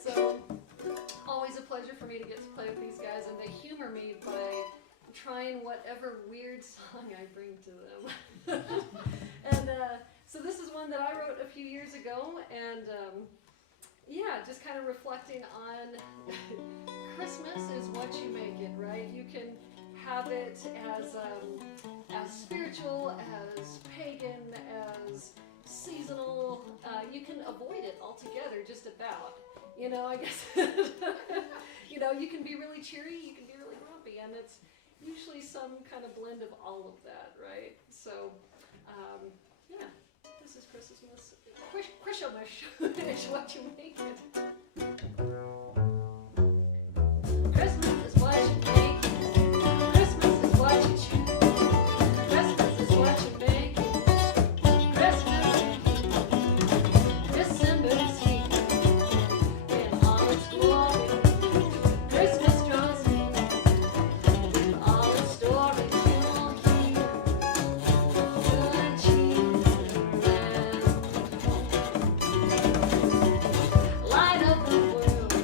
So, always a pleasure for me to get to play with these guys, and they humor me by trying whatever weird song I bring to them. And so this is one that I wrote a few years ago, and yeah, just kind of reflecting on Christmas is what you make it, right? You can have it as spiritual, as pagan, as seasonal. You can avoid it altogether, just about. You know, I guess, you know, you can be really cheery, you can be really grumpy, and it's usually some kind of blend of all of that, right? So, yeah, this is Christmas. Christmas is what you make it. Christmas is what you make it. Christmas is what you choose. Christmas is what you make it. Christmas, December is here in all its glory. Christmas draws me with all its stories you'll hear. Good cheer and light up the world.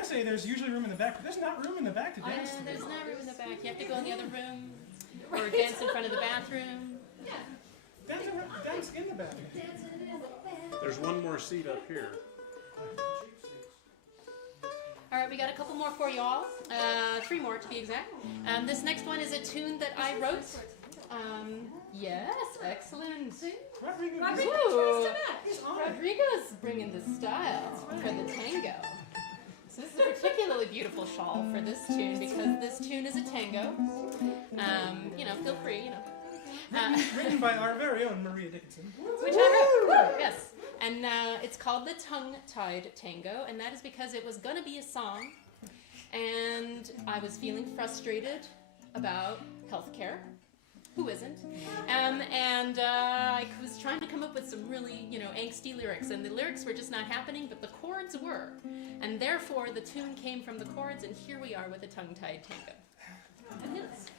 gonna say there's usually room in the back, but there's not room in the back to dance. There's not room in the back. You have to go in the other room or dance in front of the bathroom. Dance in the bathroom. There's one more seat up here. All right, we got a couple more for y'all. 3 more to be exact. This next one is a tune that I wrote. Yes, excellent. Ooh, Rodrigo's bringing the style for the tango. So this is a particularly beautiful shawl for this tune because this tune is a tango. Feel free, Written by our very own Maria Dickinson. Which I wrote. Yes. And it's called the Tongue-Tied Tango, and that is because it was going to be a song, and I was feeling frustrated about healthcare. Who isn't? And I was trying to come up with some really, angsty lyrics, and the lyrics were just not happening, but the chords were. And therefore, the tune came from the chords, and here we are with a tongue-tied tango. And it's...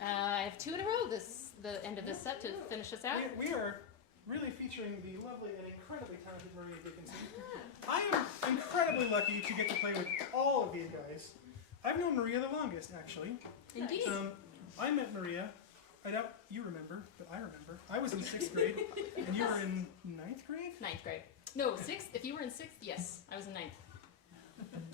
I have 2 in a row the end of this set to finish us out. We are really featuring the lovely and incredibly talented Maria Dickinson. I am incredibly lucky to get to play with all of these guys. I've known Maria the longest, actually. Indeed. I met Maria, I doubt you remember, but I remember. I was in 6th grade, and you were in 9th grade? 9th grade. No, 6th. If you were in 6th, yes, I was in 9th.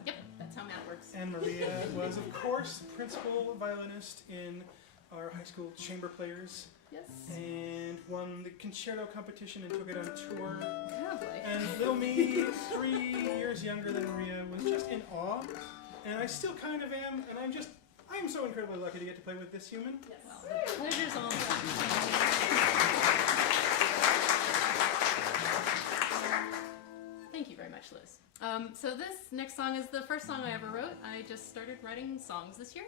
Yep, that's how math works. And Maria was, of course, principal violinist in our high school chamber players, Yes. and won the concerto competition and took it on tour. Lovely. And little me, 3 years younger than Maria, was just in awe, and I still kind of am, and I'm so incredibly lucky to get to play with this human. Well, the pleasure's all mine. Thank you very much, Liz. So this next song is the first song I ever wrote. I just started writing songs this year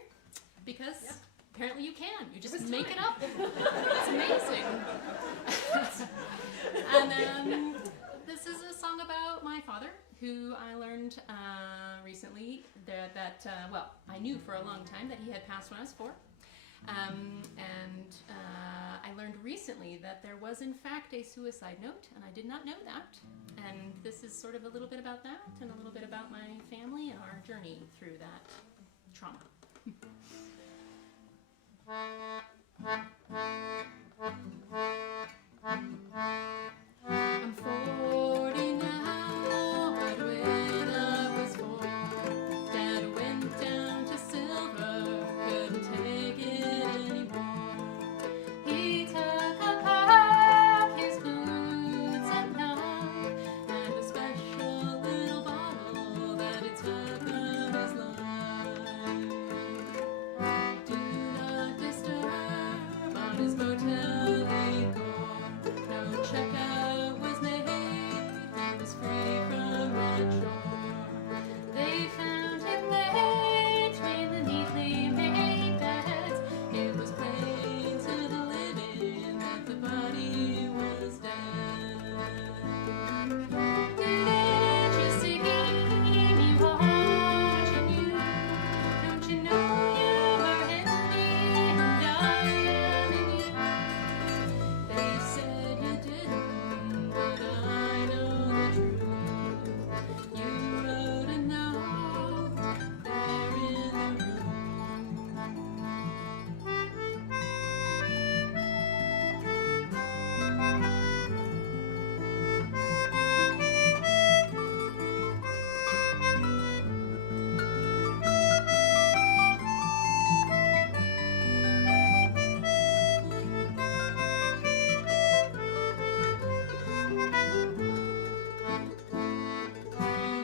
because apparently you can. You just make it up. It's amazing. And this is a song about my father, who I learned recently that I knew for a long time that he had passed when I was 4. I learned recently that there was in fact a suicide note, and I did not know that. And this is sort of a little bit about that, and a little bit about my family and our journey through that trauma. I'm 40 now, but when I was 4, Dad went down to Silver, couldn't take it anymore. He took apart his boots and knife, and a special little bottle that he took from his life. Do not disturb on his motel he called. No checkout was made, he was free from that chore. They found him laid between the neatly made beds. It was plain to the living that the body was dead. Didn't you see me watching you? Don't you know you were in me and I am in you? They said you didn't, but I know the truth. You wrote a note there in the room.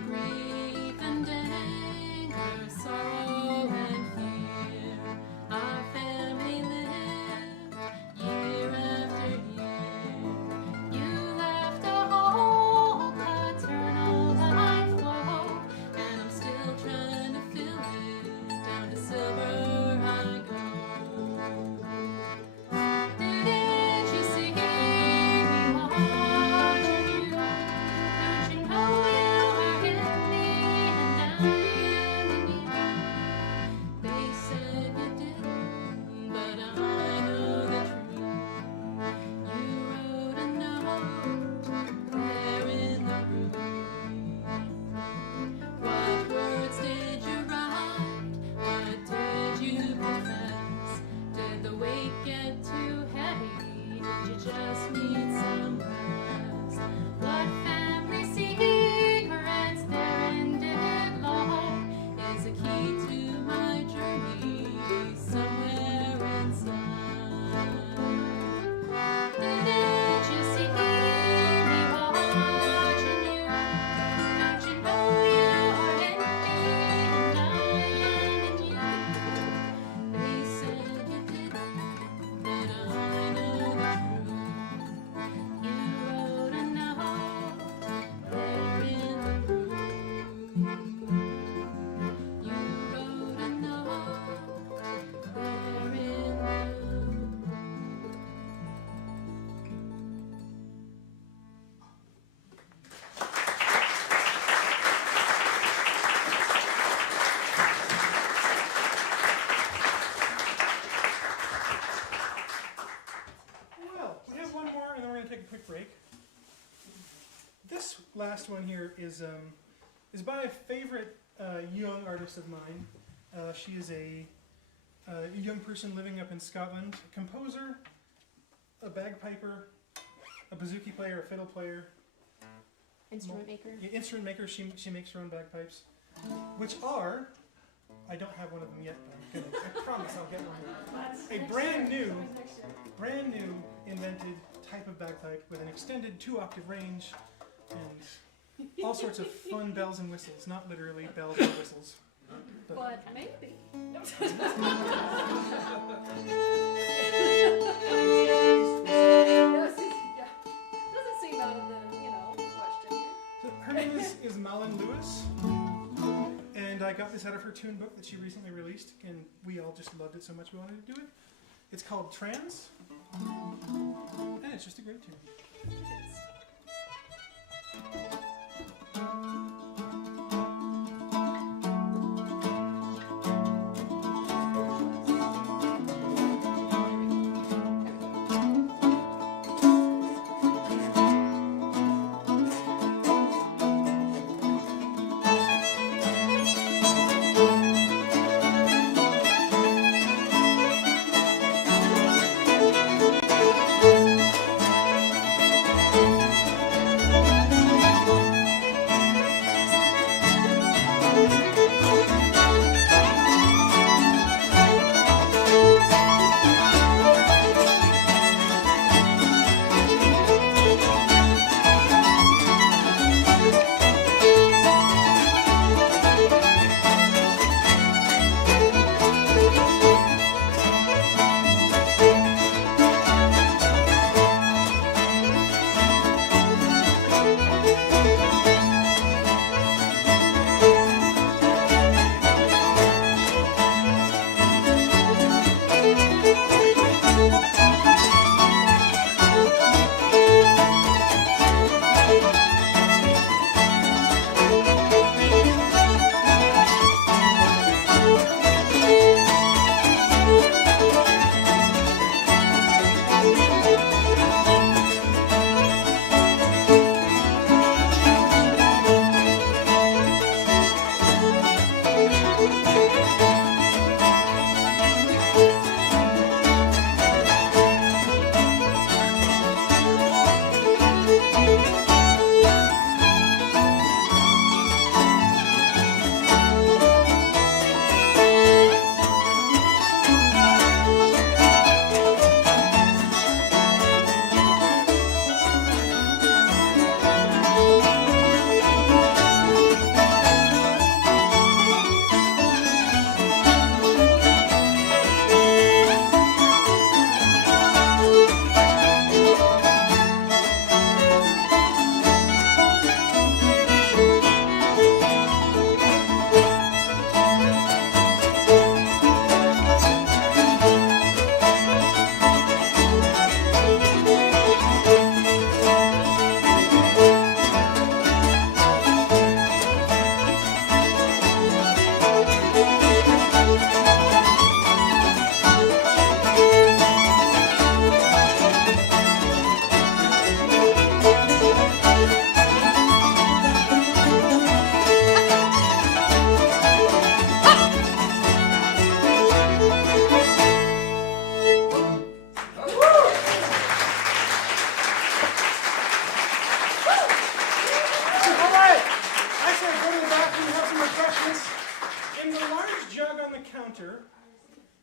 Grief and anger, sorrow and fear, our family lived year after year. You left a whole paternal life hole, and I'm still trying to fill it. Down to Silver I go. Didn't you see me watching you? Don't you know you are in me and I am in you? They said you didn't, but I know the truth. You wrote a note there in the room. What words did you write? What did you confess? Did the weight get too heavy? Did you just need some rest? What family secrets there ended long is a key to my journey somewhere inside. Didn't you see me watching you? Don't you know you are in me and I am in you? They said you didn't, but I know the truth. You quick break. This last one here is by a favorite young artist of mine. She is a young person living up in Scotland, a composer, a bagpiper, a bouzouki player, a fiddle player. Instrument maker. Yeah, instrument maker. She makes her own bagpipes, which are, I don't have one of them yet, but I'm gonna, I promise I'll get one. A brand new invented type of bagpipe with an extended 2-octave range and all sorts of fun bells and whistles. Not literally bells and whistles. But maybe. Yes, yeah. Doesn't seem out of the, question here. So her name is Malin Lewis, and I got this out of her tune book that she recently released, and we all just loved it so much we wanted to do it. It's called Trans, and it's just a great tune.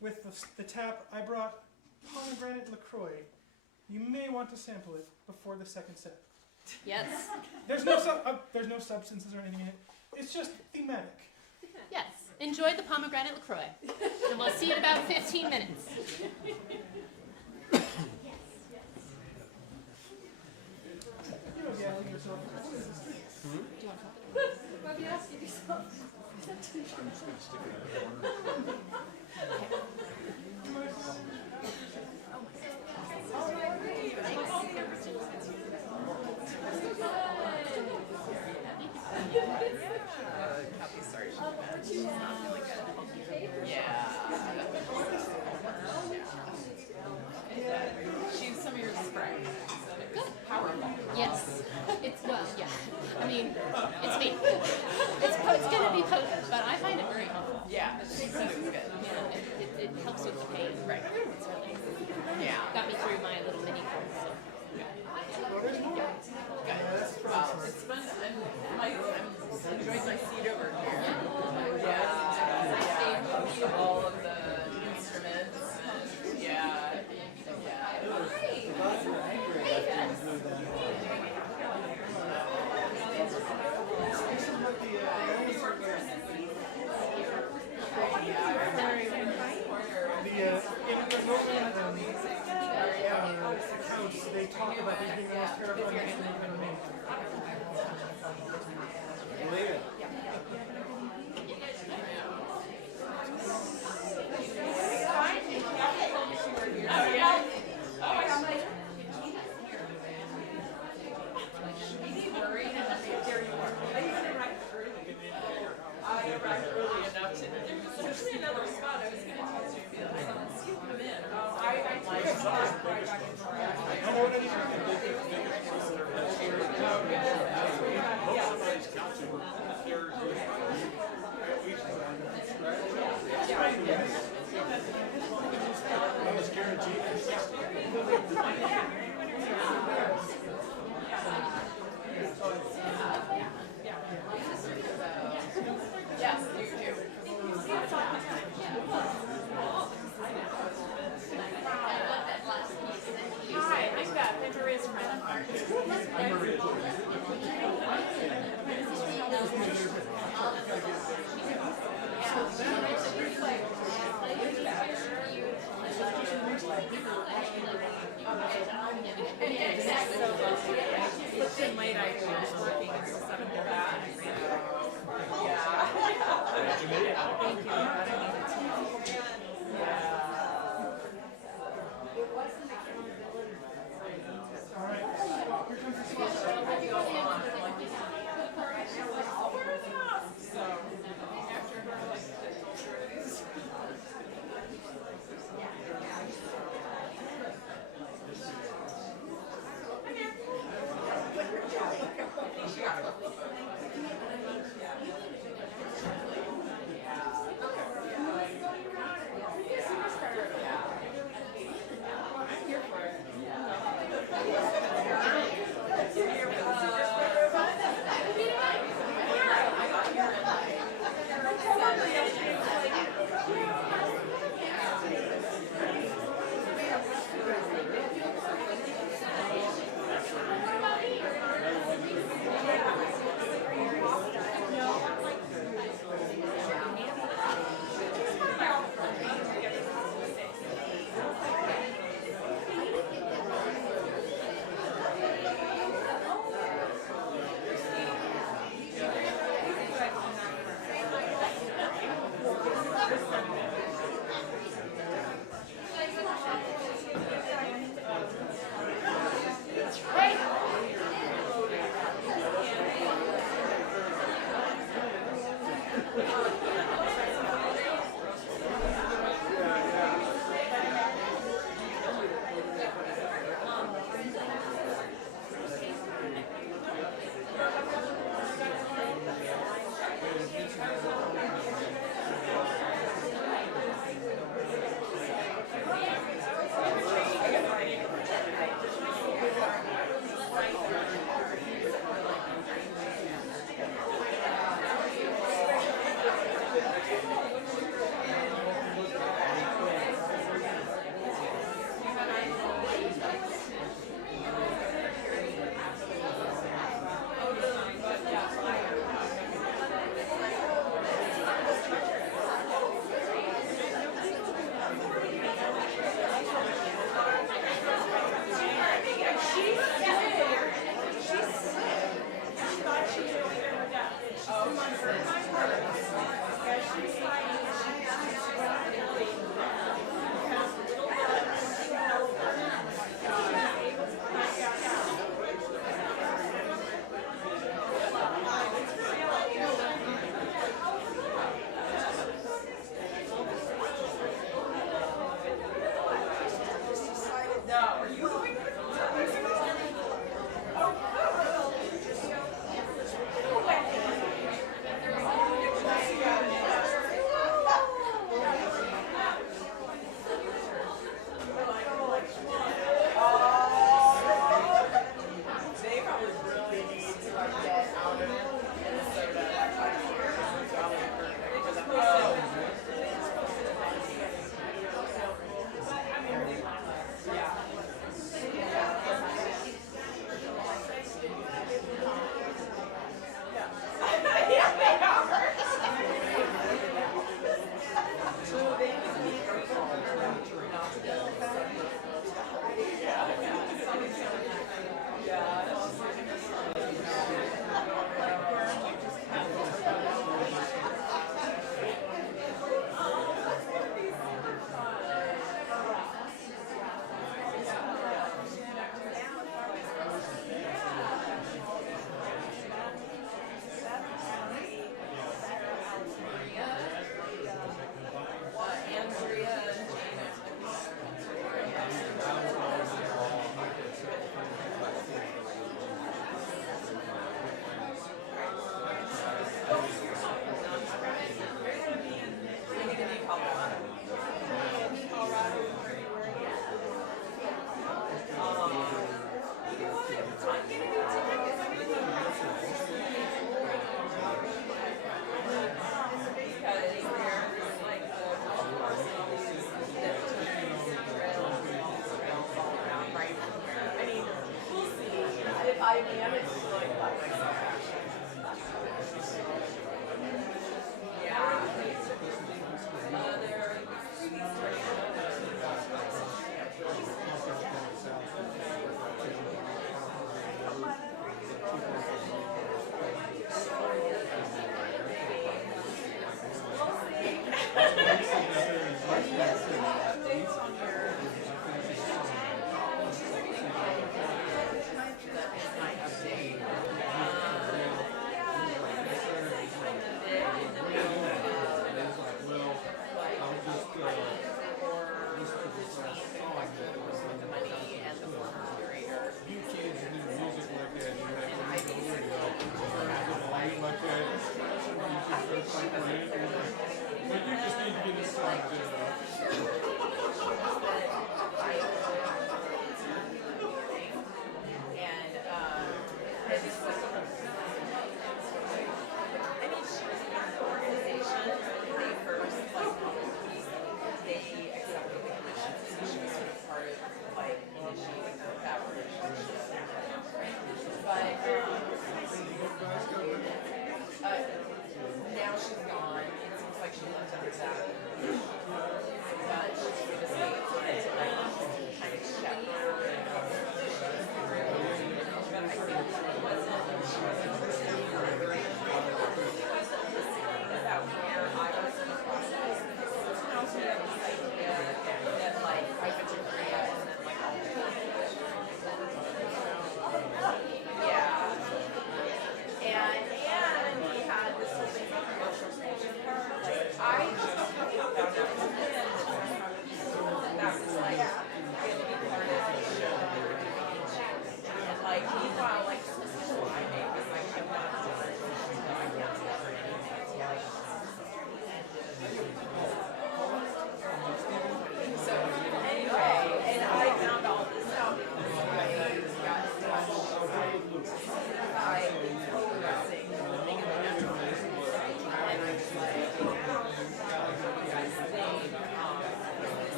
With the tap, I brought pomegranate LaCroix. You may want to sample it before the second set. Yes. There's no substances or anything in it. It's just thematic. Yes. Enjoy the pomegranate LaCroix. And we'll see you in about 15 minutes. What you asking yourself? Good. How Yeah, she said it was good. Yeah, it helps with the pain. Right. It's really got me through my little mini course. So. Good. Wow. It's fun. I'm enjoying my seat over here. Yeah. All of the instruments. And, yeah. Accounts, they talk about these being the most terrifying things they've ever made. Believe it. Oh, yeah. I arrived early enough to. There was actually another spot I was going to talk to you about. Let's you come in. Yes, you do. Hi, I'm Beth. I'm Maria's friend. So late I was working until 7:30. Yeah. Thank you. IBM is really like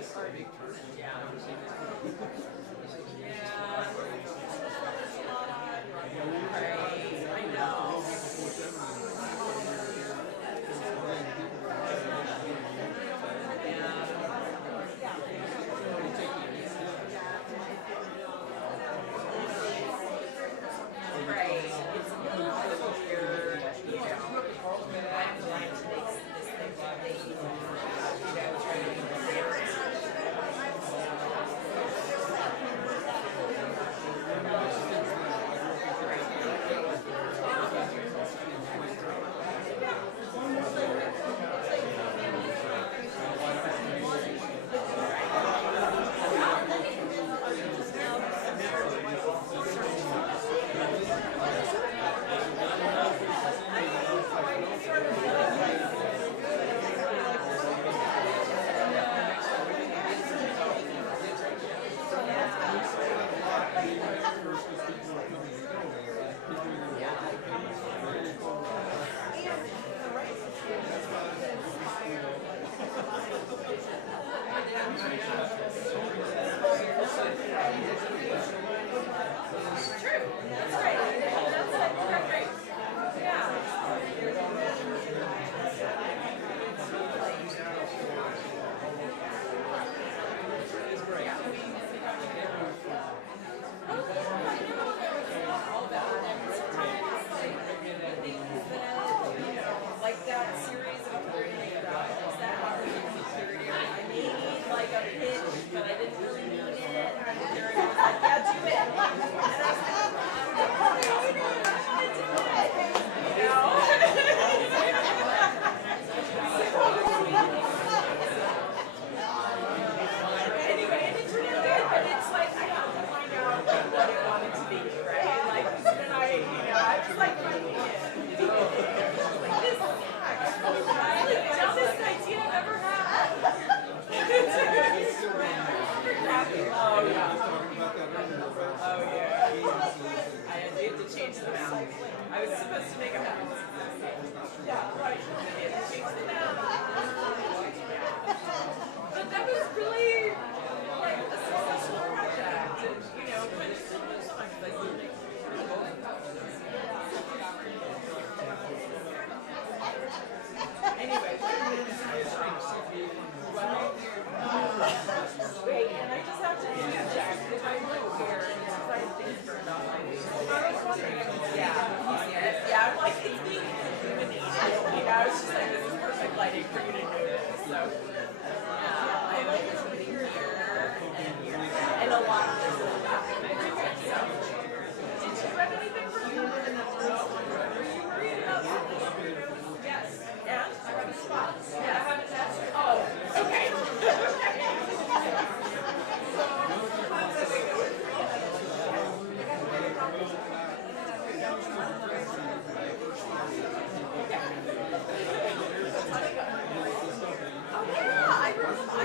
this is a big turnout. Yeah. I've never seen this before. Right. I know. Right. It's a little weird, you know. I'm trying to make this thing that you know, trying to be different. Like that series of was that how we I made like a pitch, but I didn't really mean it. And Jerry was like, yeah, do it. And I was like, I do it. You know? Anyway, and it turned out good, but it's like I have to find out like what it wanted to be, right? Like, then I was like finding it. This the dumbest idea I've ever had. Oh yeah. Oh yeah. I had to change the map. I was supposed to make a map. Yeah, right. I had to change the map. But that was really like a successful project, and you know, kind of still moves on because I think. Anyway, wait, and I just have to check if I live here because I think turned off my I was wondering, yeah, I'm like, it's being illuminated. You know, it's just like, this is perfect lighting for you to notice. So, yeah, I like this one here and a lot of this in the back. So, did you have anything for me? Were you worried about something? Yes. Yeah? I have a spot. Yeah, I have a test. Oh, okay. Oh, yeah, I remember.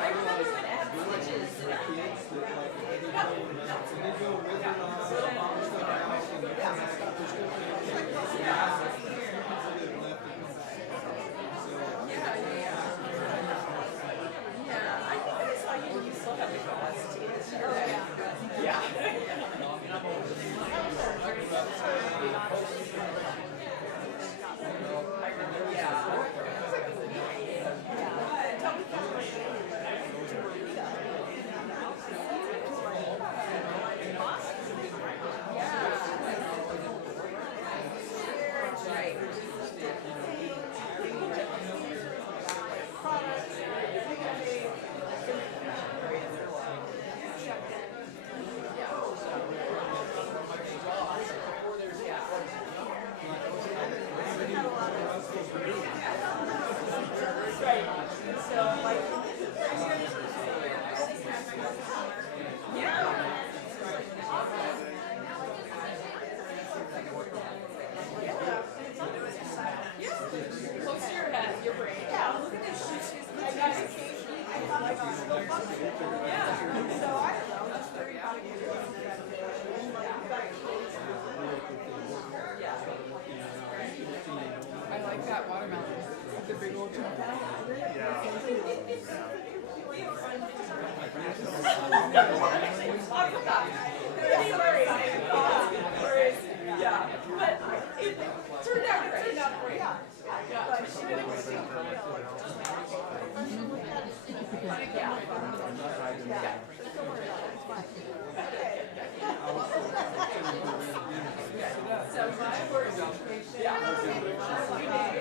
I remember when Ed switches. Yeah, I think I saw you. You still have the cost. Oh, yeah. Close to your head, your brain. Yeah, look at this. I got it. I thought I was still functioning. Yeah. So I don't know. That's very out of here. Yeah. I like that watermelon. the big old jump out. Anniverary, yeah, but it turned out great. But she didn't So my work situation, okay.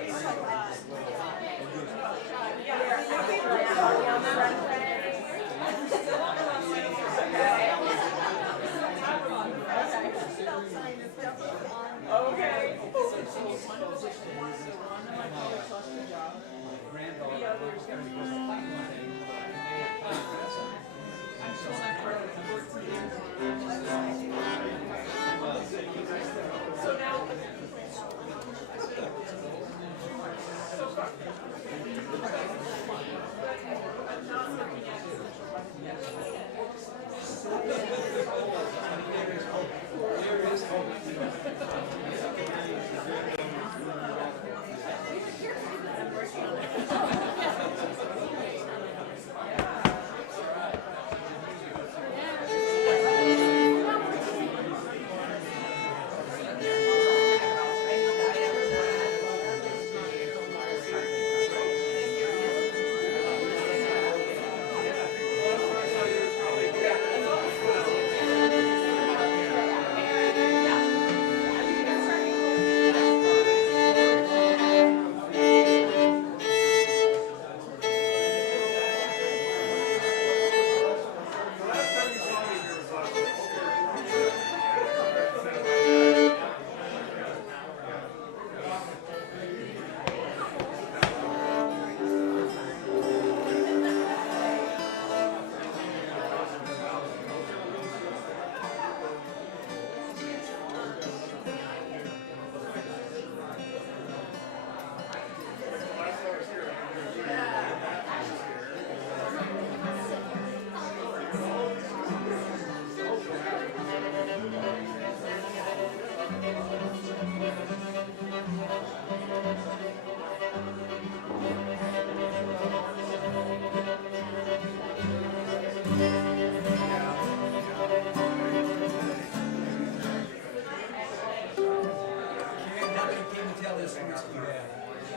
So now,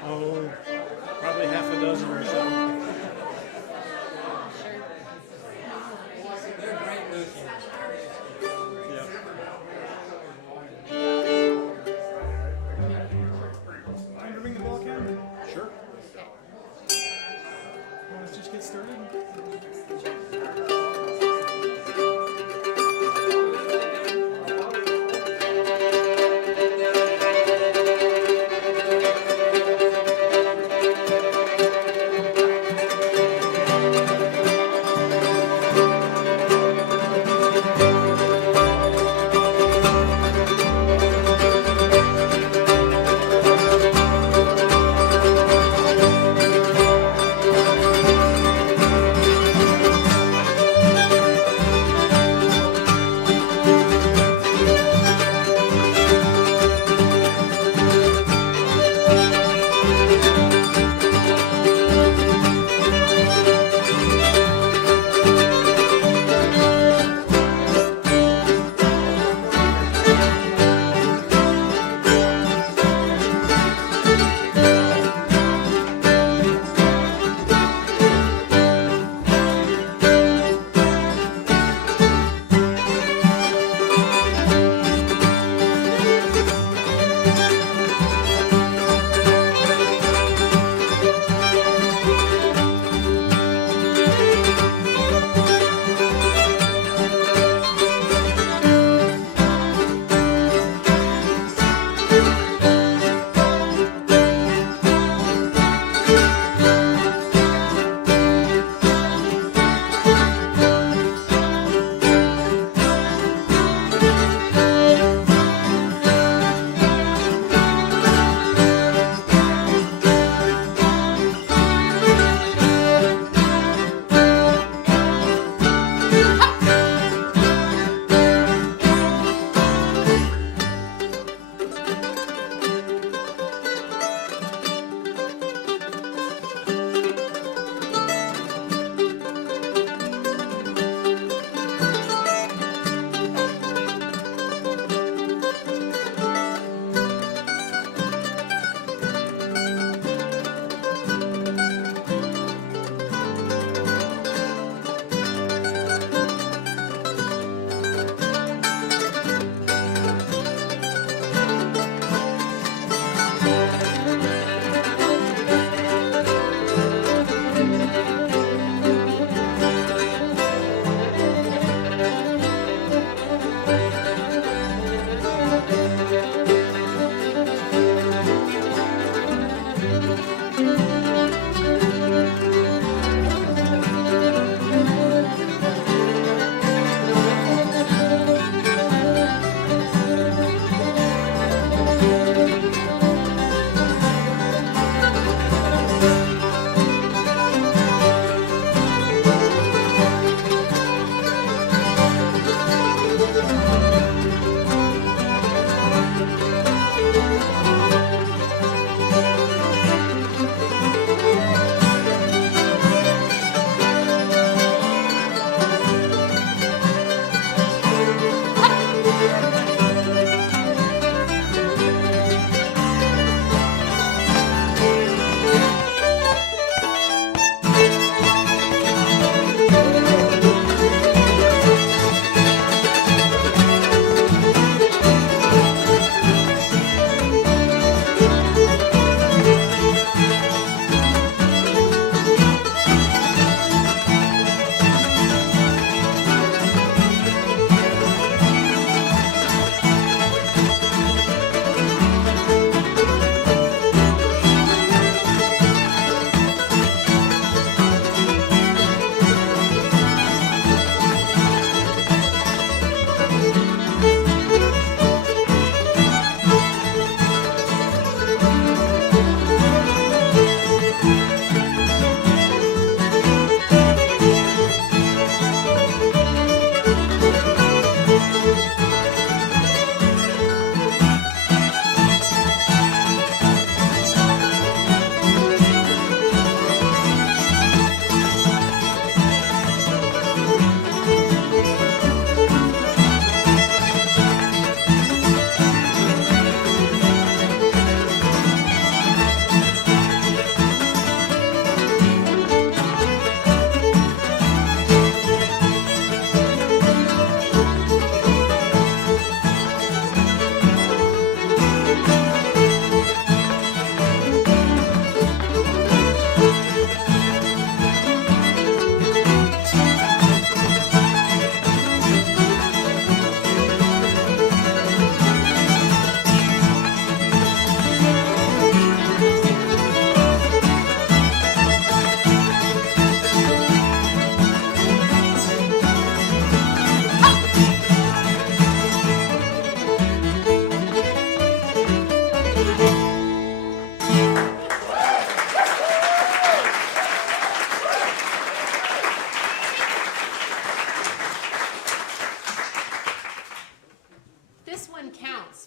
Oh, probably half a dozen or so. They're great looking. Yeah. Time to ring the bell, Ken? Sure. Let's just get started.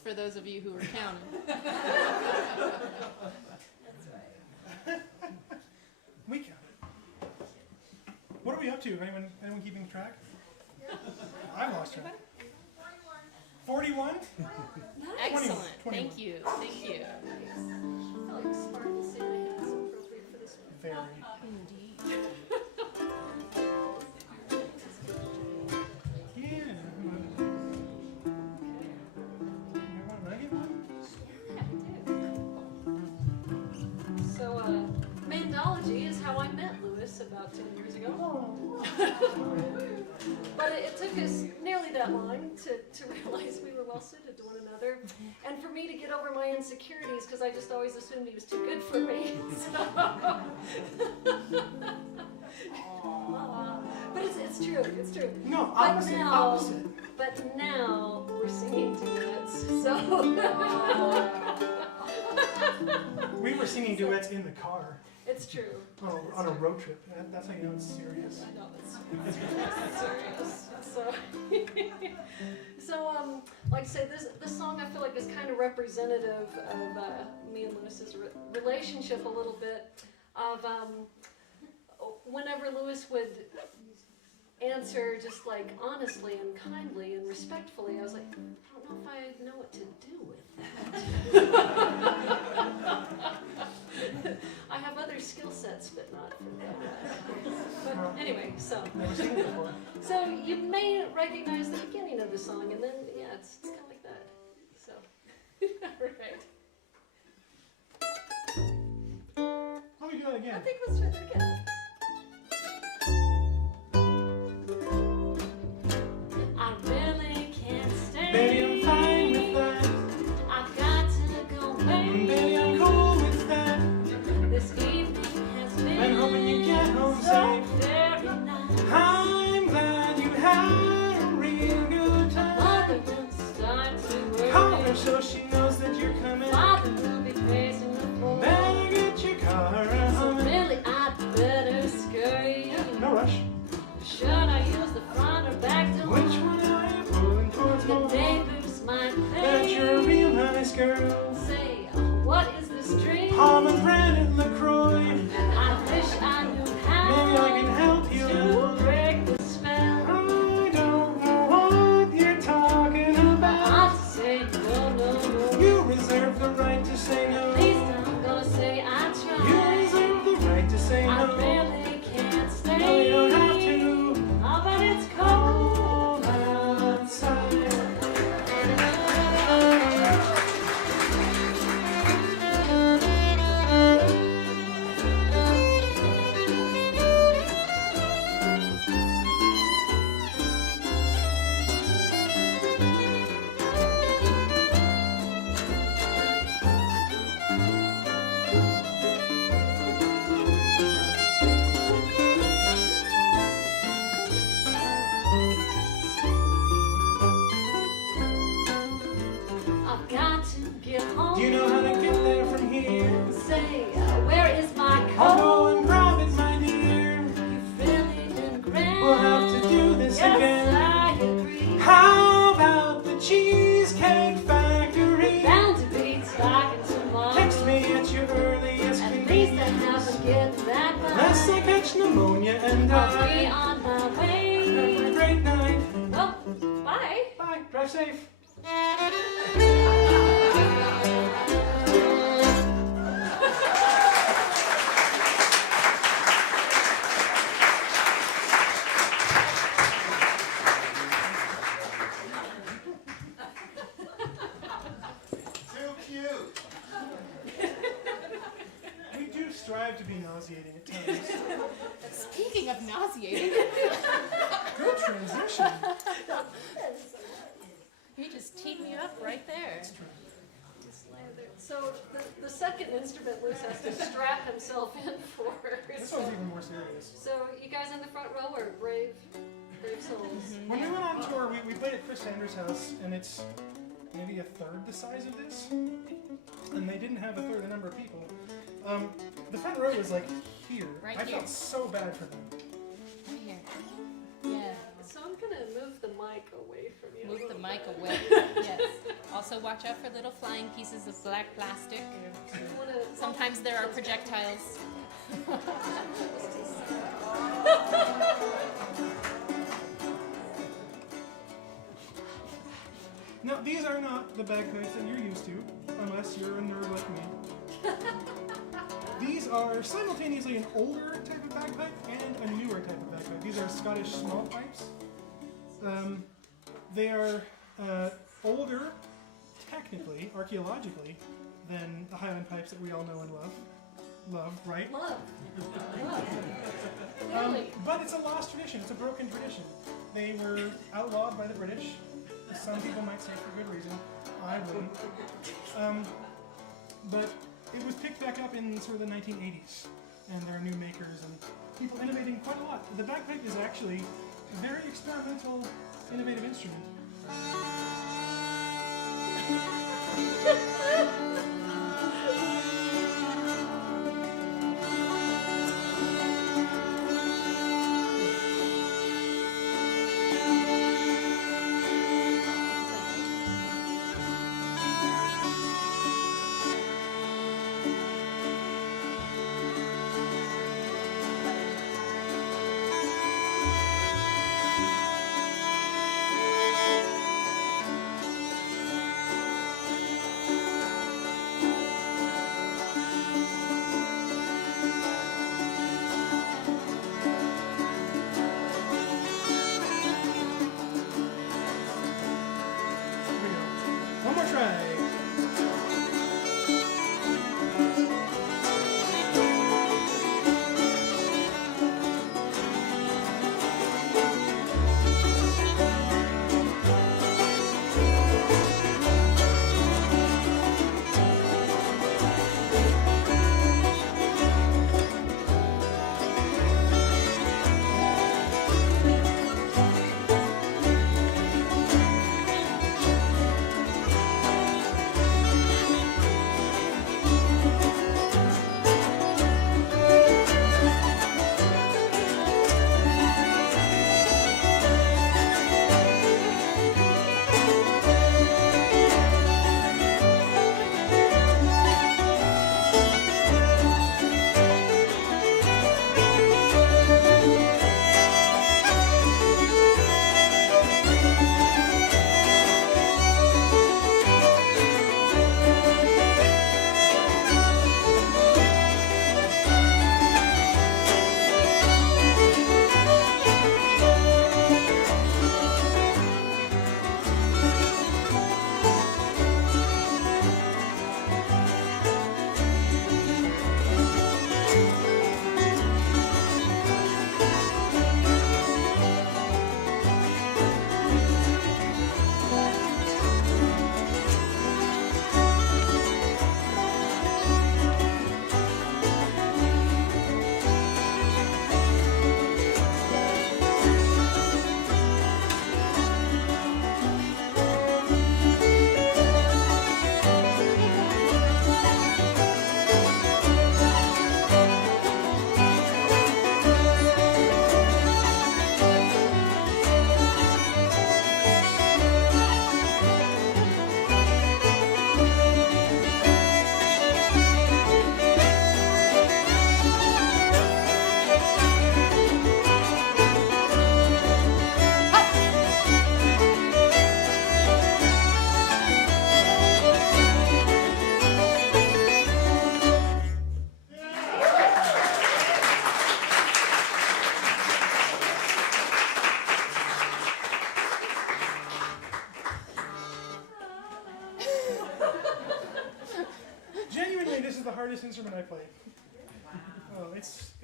for those of you who are counting. We counted. What are we up to? Anyone keeping track? I've lost track. 41? Excellent. 21. Thank you. Thank you. I feel like Spartan Santa hat is appropriate for this one. Very. Indeed. Yeah. Did I get one? So, Mandology is how I met Lewis about 10 years ago. But it took us nearly that long to realize we were well suited to one another. And for me to get over my insecurities, because I just always assumed he was too good for me. But it's true, it's true. No, But opposite. now, Opposite. But now we're singing duets, so. We were singing duets in the car It's true. on a road trip. That's how you know it's serious. I know it's serious. So, like I say, this song I feel like is kind of representative of me and Lewis's relationship a little bit. Of whenever Lewis would answer just like honestly and kindly and respectfully, I was like, I don't know if I know what to do with that. I have other skill sets, but not for that. But anyway, so. Never seen it before. So you may recognize the beginning of the song, and then, yeah, it's kind of like that. So, right. Let me do that again. I think let's try that again. I really can't stay. Baby, I'm fine with that. I've got to go away. Baby, I'm cool with that. so she knows that you're coming. Father will be pacing the floor. Better get your car So humming. really, I'd better scurry. No rush. Should I use the front or back door? Which one are you pulling towards The more? neighbors might That you're a think. real nice girl. Say, what is this dream? Pomegranate LaCroix. I wish I knew how. Maybe I can help you. to break the spell. I don't know what you're talking about. I'll say no, no, no. You reserve the right to say At no. least I'm gonna say I You tried. reserve the right to say I no. really can't stay. No, you don't have to. Oh, but it's cold. Outside. I've got to get home. Do you know how to get there from here? Say, where is my I'll coat? go and grab it, my dear. You've really been grand. We'll have to do this Yes, again. I agree. How about the Cheesecake Factory? Bound to be talking tomorrow. Text me at your earliest At least I convenience. haven't get that Unless I by. catch pneumonia and I'll be die. on my Have a way. great night. Well, bye. Bye. Drive safe. We do strive to be nauseating at times. Speaking of nauseating, Good transition. you just teed me up right there. So the second instrument Luce has to strap himself in for. This So, one's even more serious. so you guys in the front row are brave souls. When we went on tour, we played at Chris Sanders' house, and it's maybe a third the size of this. And they didn't have a third the number of people. The front row was like here. Right I here. felt so bad for them. Right here. Yeah. So I'm gonna move the mic away from you. a Move the little mic bit. away. Yes. Also watch out for little flying pieces of black plastic. You wanna- Sometimes there are projectiles. Now, these are not the bagpipes that you're used to, unless you're a nerd like me. These are simultaneously an older type of bagpipe and a newer type of bagpipe. These are Scottish small pipes. They are older, technically, archaeologically, than the Highland pipes that we all know and love. Love, right? Love. Clearly. But it's a lost tradition. It's a broken tradition. They were outlawed by the British. Some people might say for good reason. I wouldn't. But it was picked back up in sort of the 1980s, and there are new makers and people innovating quite a lot. The bagpipe is actually a very experimental, innovative instrument.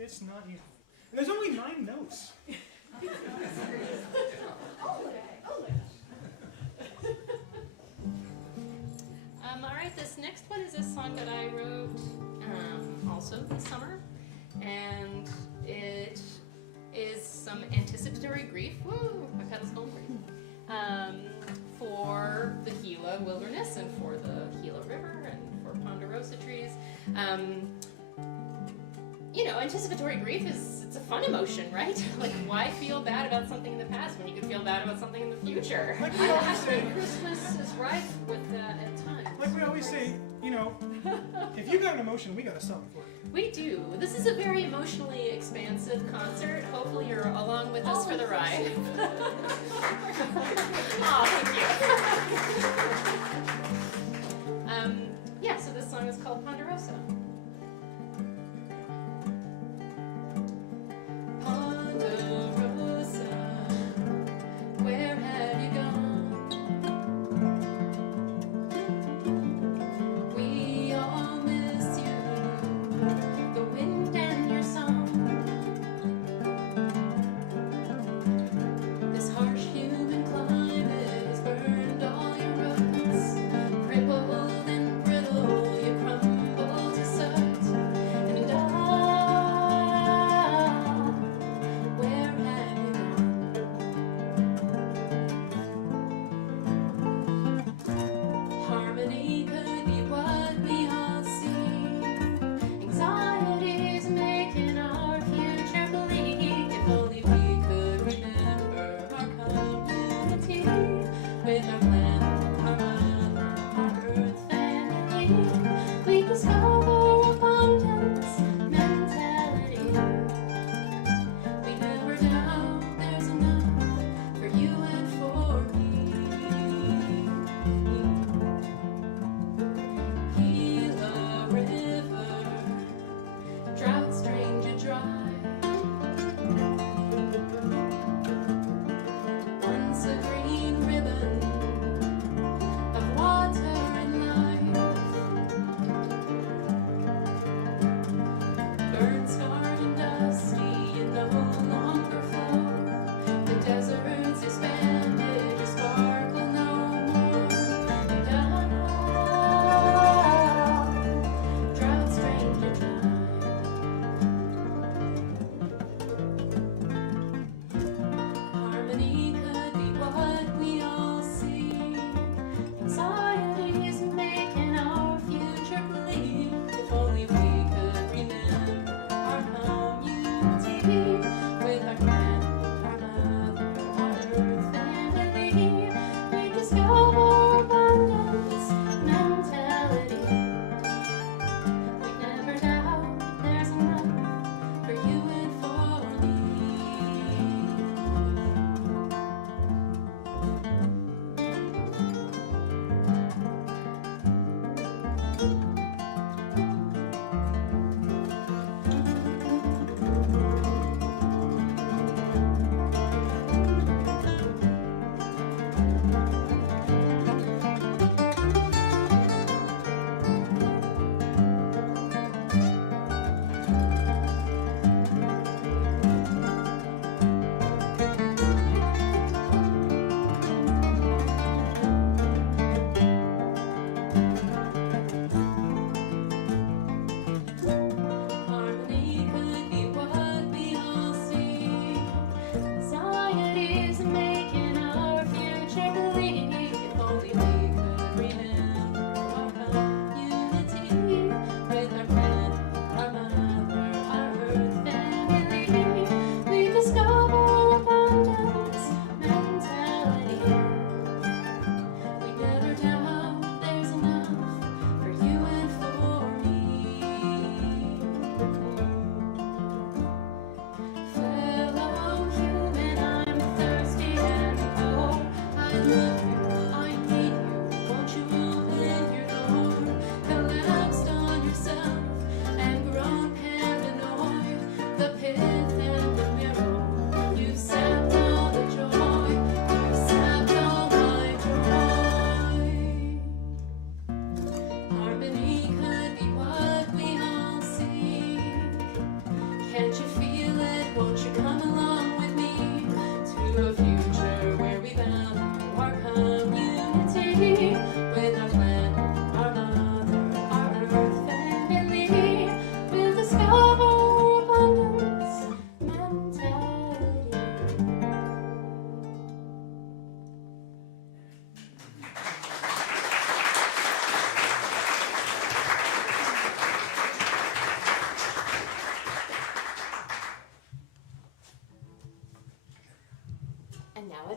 It's not easy. And there's only 9 notes. All right, this next one is a song that I wrote also this summer, and it is some anticipatory grief. Woo! I've had this whole grief. For the Gila wilderness and for the Gila River and for ponderosa trees. You know, anticipatory grief it's a fun emotion, right? Like, why feel bad about something in the past when you could feel bad about something in the future? Like we always say, Christmas is rife with that at times. like we always say, you know, if you got an emotion, we got a song for it. We do. This is a very emotionally expansive concert. Hopefully you're along with us for the ride. Aw, thank you. Yeah, so this song is called Ponderosa. Ponderosa, where have you gone? We all miss you, the wind and your song. This harsh human climate has burned all your roots, crippled and brittle, you crumble to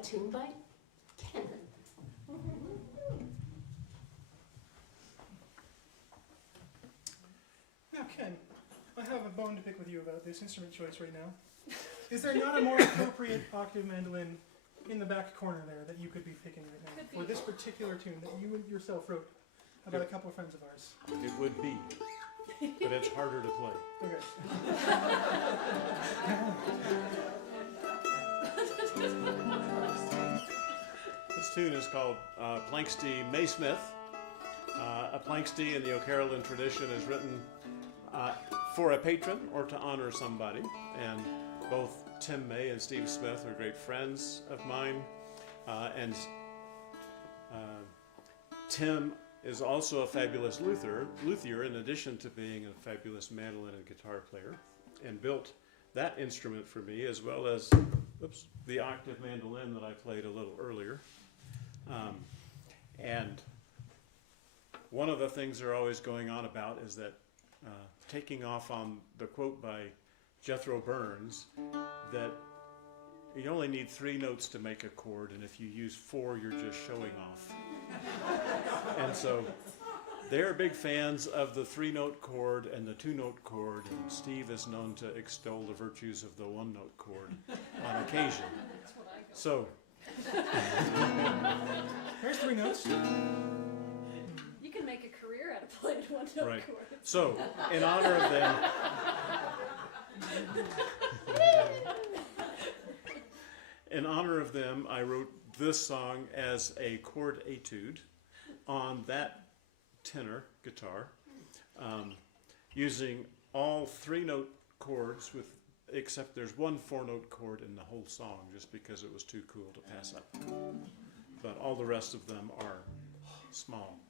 tune by Ken. Now, Ken, I have a bone to pick with you about this instrument choice right now. Is there not a more appropriate octave mandolin in the back corner there that you could be picking right now for this particular tune that you yourself wrote about a couple of friends of ours? It would be, but it's harder to play. Okay. This tune is called Planxty Maysmith. A Planxty in the O'Carolan tradition is written for a patron or to honor somebody, and both Tim May and Steve Smith are great friends of mine, and Tim is also a fabulous luthier in addition to being a fabulous mandolin and guitar player, and built that instrument for me as well as the octave mandolin that I played a little earlier. And one of the things they're always going on about is that taking off on the quote by Jethro Burns that you only need 3 notes to make a chord, and if you use 4, you're just showing off. And so they're big fans of the 3-note chord and the 2-note chord, and Steve is known to extol the virtues of the 1-note chord on occasion. So There's 3 notes. You can make a career out of playing one note right. chords. So in honor of them, I wrote this song as a chord etude on that tenor guitar, using all 3-note chords except there's one 4-note chord in the whole song, just because it was too cool to pass up. But all the rest of them are small.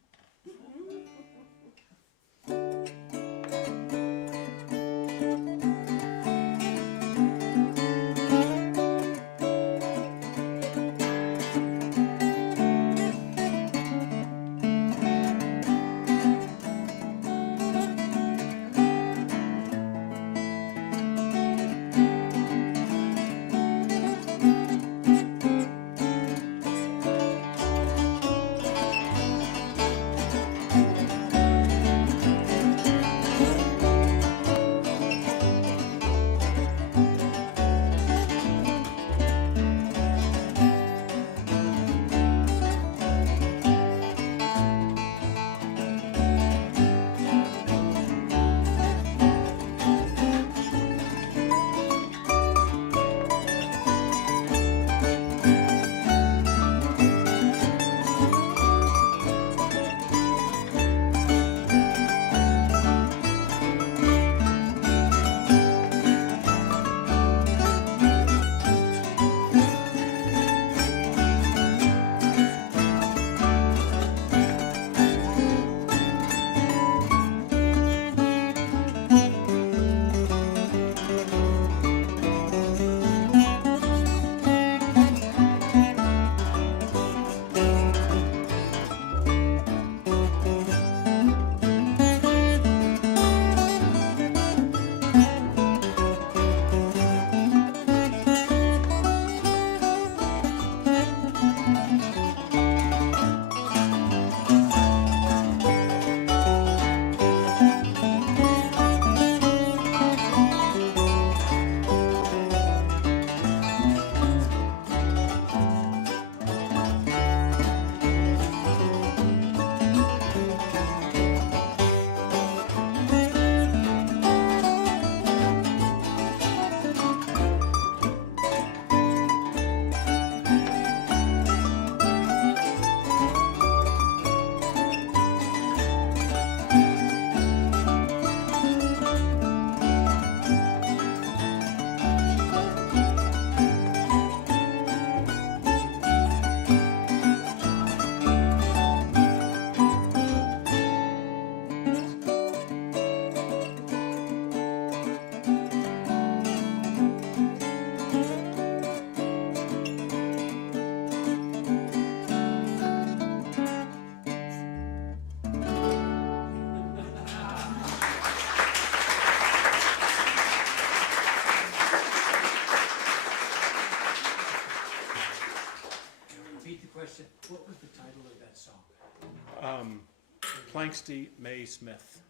Planksty May Smith.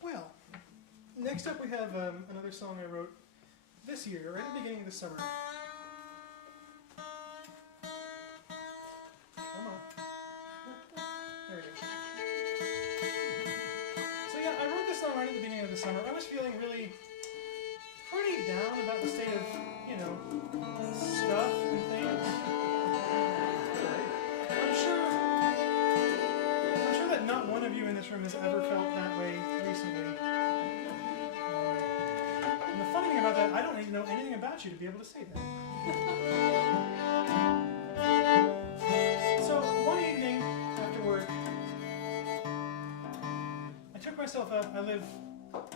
Well, next up we have another song I wrote this year, right at the beginning of the summer. Come on. There we go. So yeah, I wrote this song right at the beginning of the summer. I was feeling really pretty down about the state of, stuff and things. I'm sure that not one of you in this room has ever felt that way recently. And the funny thing about that, I don't even know anything about you to be able to say that. So one evening after work, I took myself up. I live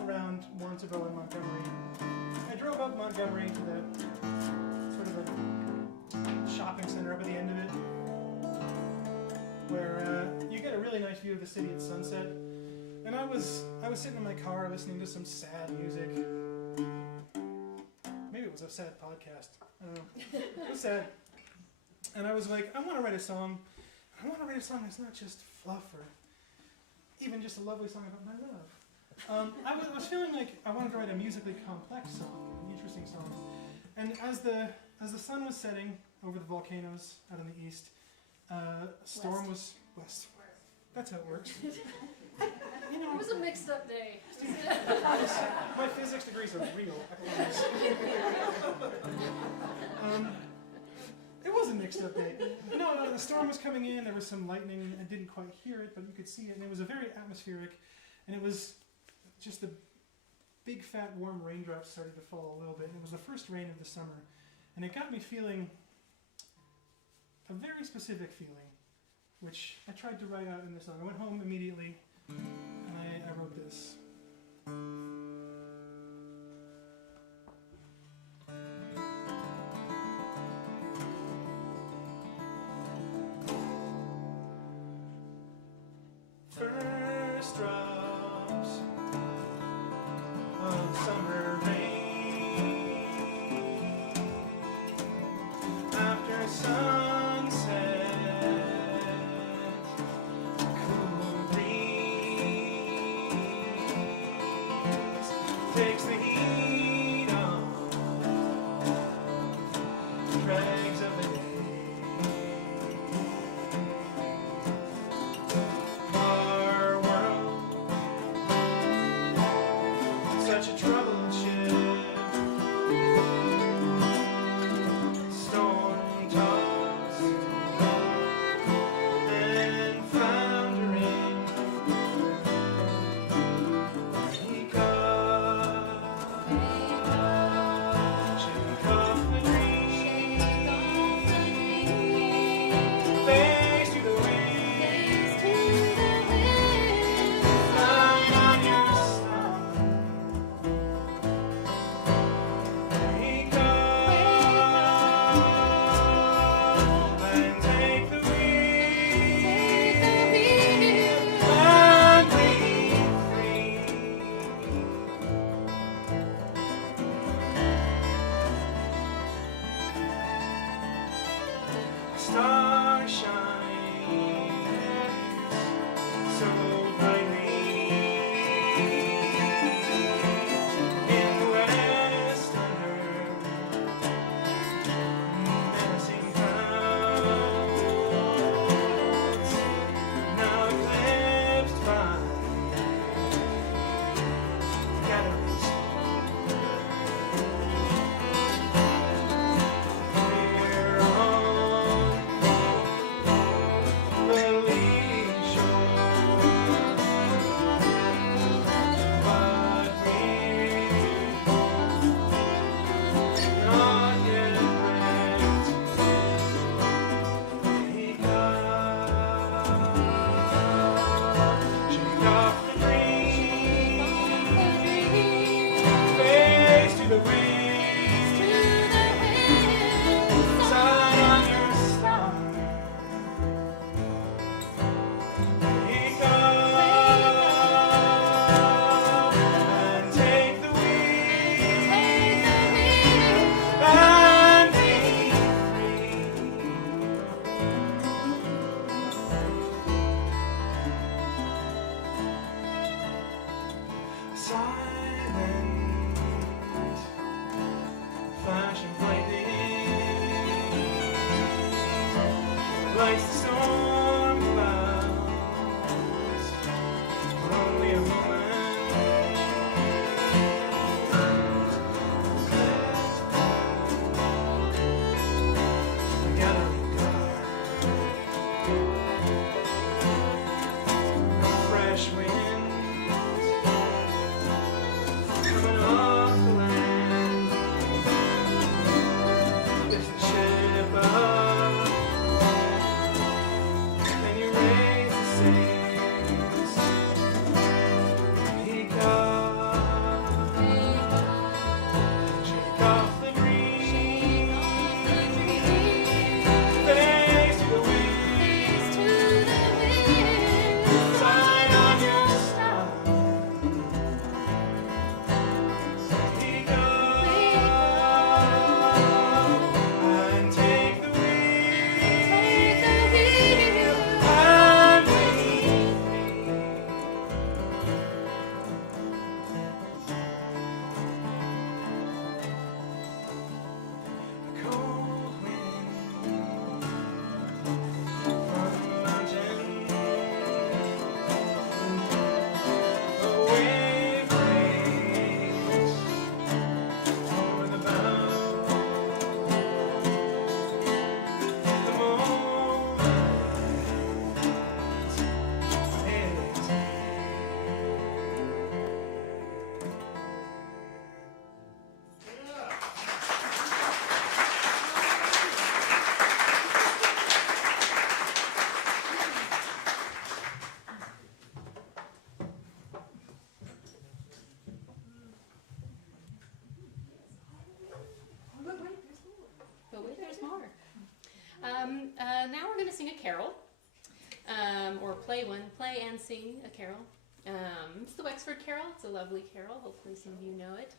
around Warrensville in Montgomery. I drove up Montgomery to the sort of a shopping center up at the end of it, where you get a really nice view of the city at sunset. And I was sitting in my car listening to some sad music. Maybe it was a sad podcast. I don't know. It was sad. And I was like, I want to write a song. I want to write a song that's not just fluff or even just a lovely song about my love. I was feeling like I wanted to write a musically complex song, an interesting song. And as the sun was setting over the volcanoes out in the east, storm was west. That's how it works. It was a mixed up day. My physics degrees are real, I promise. It was a mixed up day. No, the storm was coming in, there was some lightning, I didn't quite hear it, but you could see it, and it was a very atmospheric, and it was just the big fat warm raindrops started to fall a little bit, and it was the first rain of the summer, and it got me feeling a very specific feeling, which I tried to write out in the song. I went home immediately, and I wrote this. First drops of summer rain after sunset, cool breeze takes the heat off dregs of the day. Our world, such a troubled ship, storm-tossed and floundering. Shake off the dream, face to the wind. On your star, wake up and take the wheel and be free. Star shines so brightly in the west under menacing clouds, now eclipsed by gathering storm. We're on the lee shore, but we're not yet wrecked. Wake up, shake off the dream, face to the wind. Sign on your star. Wake up and take the wheel and be free. lights the storm clouds for only a moment. The gathering dark, fresh winds coming off the land. Lift the ship up, and you raise the sails. He comes, shake off the green, face to the wind, sign on your star. He comes, and take the wheel, and lead me. A cold wind from the mountain, a wave breaks over the bow. The moment is here. But wait, there's more. Now we're going to sing a carol, or play and sing a carol. It's the Wexford Carol. It's a lovely carol. Hopefully some of you know it.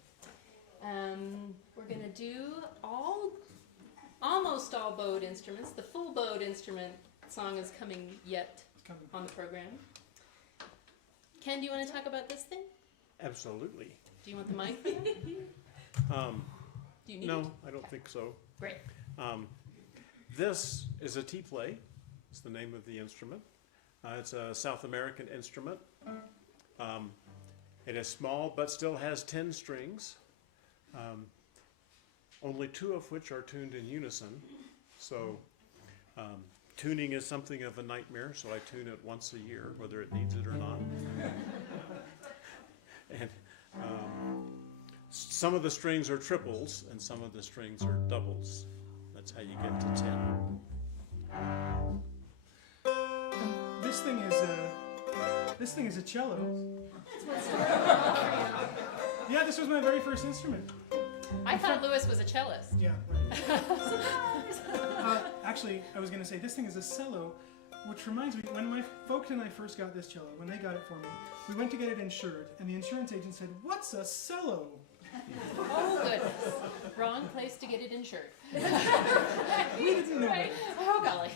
We're going to do almost all bowed instruments. The full bowed instrument song is coming yet on the program. Ken, do you want to talk about this thing? Absolutely. Do you want the mic for that? Do you need No, it? I don't think so. Great. This is a T-play. It's the name of the instrument. It's a South American instrument. It is small, but still has 10 strings, only 2 of which are tuned in unison. So tuning is something of a nightmare, so I tune it once a year, whether it needs it or not. And some of the strings are triples, and some of the strings are doubles. That's how you get to 10. This thing is a cello. Yeah, this was my very first instrument. I thought Lewis was a cellist. Yeah, right. Actually, I was going to say this thing is a cello, which reminds me, when my folks and I first got this cello, when they got it for me, we went to get it insured, and the insurance agent said, "What's a cello?" Oh, goodness. Wrong place to get it insured. We didn't know. Right. Oh, golly.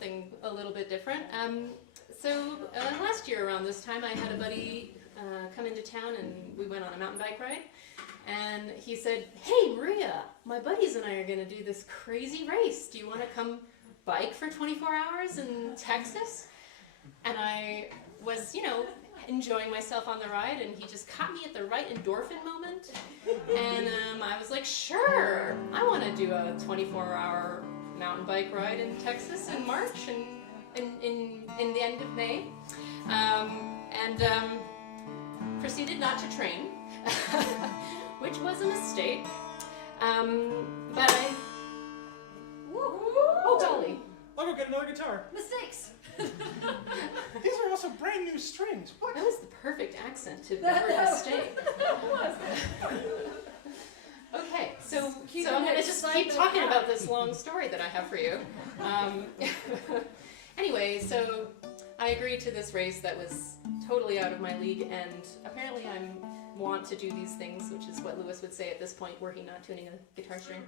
something a little bit different. So last year around this time, I had a buddy come into town, and we went on a mountain bike ride. And he said, "Hey, Maria, my buddies and I are going to do this crazy race. Do you want to come bike for 24 hours in Texas?" And I was, enjoying myself on the ride, and he just caught me at the right endorphin moment. And I was like, sure, I want to do a 24-hour mountain bike ride in Texas in March and in the end of May. And proceeded not to train, which was a mistake. But I... Oh, golly. I'll go get another guitar. Mistakes. These are also brand new strings. What? That was the perfect accent to the word mistake. Okay, so I'm going to just keep talking about this long story that I have for you. Anyway, so I agreed to this race that was totally out of my league, and apparently I want to do these things, which is what Lewis would say at this point, were he not tuning a guitar string.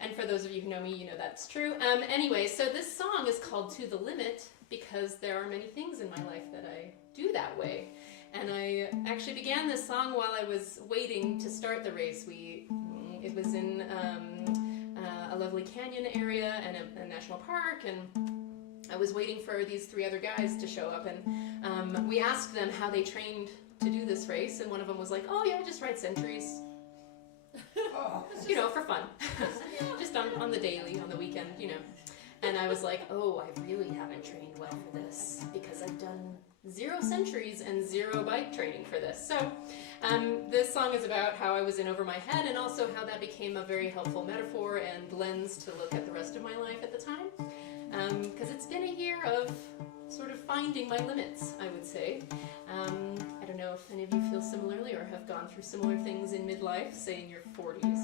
And for those of you who know me, you know that's true. Anyway, so this song is called "To the Limit" because there are many things in my life that I do that way. And I actually began this song while I was waiting to start the race. It was in a lovely canyon area and a national park, and I was waiting for these 3 other guys to show up, and we asked them how they trained to do this race, and one of them was like, "Oh yeah, I just ride centuries." For fun. Just on the daily, on the weekend, And I was like, oh, I really haven't trained well for this because I've done 0 centuries and 0 bike training for this. So this song is about how I was in over my head, and also how that became a very helpful metaphor and lens to look at the rest of my life at the time. Because it's been a year of sort of finding my limits, I would say. I don't know if any of you feel similarly or have gone through similar things in midlife, say in your 40s.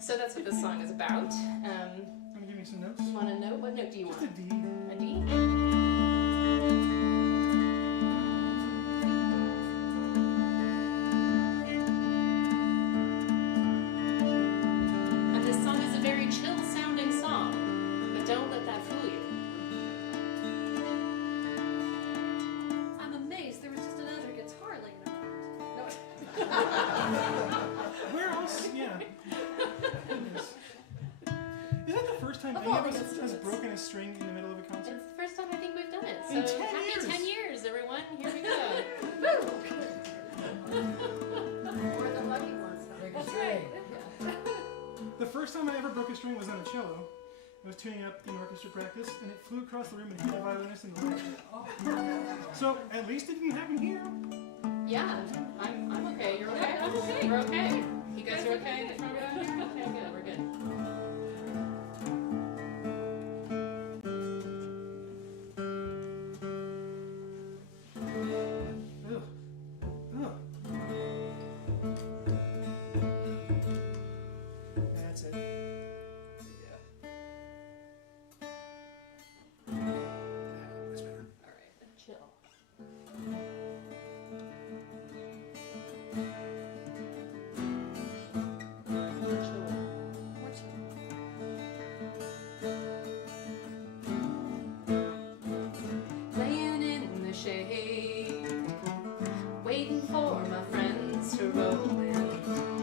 So that's what this song is about. Want to give me some notes? You want a note? What note do you Just want? a D. A D? And this song is a very chill sounding song, but don't let that fool you. I'm amazed there was just another guitar laying around. No. Where else? Yeah. Goodness. Is that the first time Of any all of the us has instruments. broken a string in the middle of a It's concert? the first time I think we've done it. So In 10 happy years. 10 years, everyone. Here we go. We're the lucky ones. Break a string. The first time I ever broke a string was on a cello. I was tuning up in orchestra practice, and it flew across the room and hit the violinist in the leg. So at least it didn't happen here. Yeah, I'm okay. You're okay? I'm okay. We're okay. You guys are okay in the front row here? Okay, good. We're good. Ugh. Ugh. That's it. That's better. All right, chill. Laying in the shade, waiting for my friends to roll in,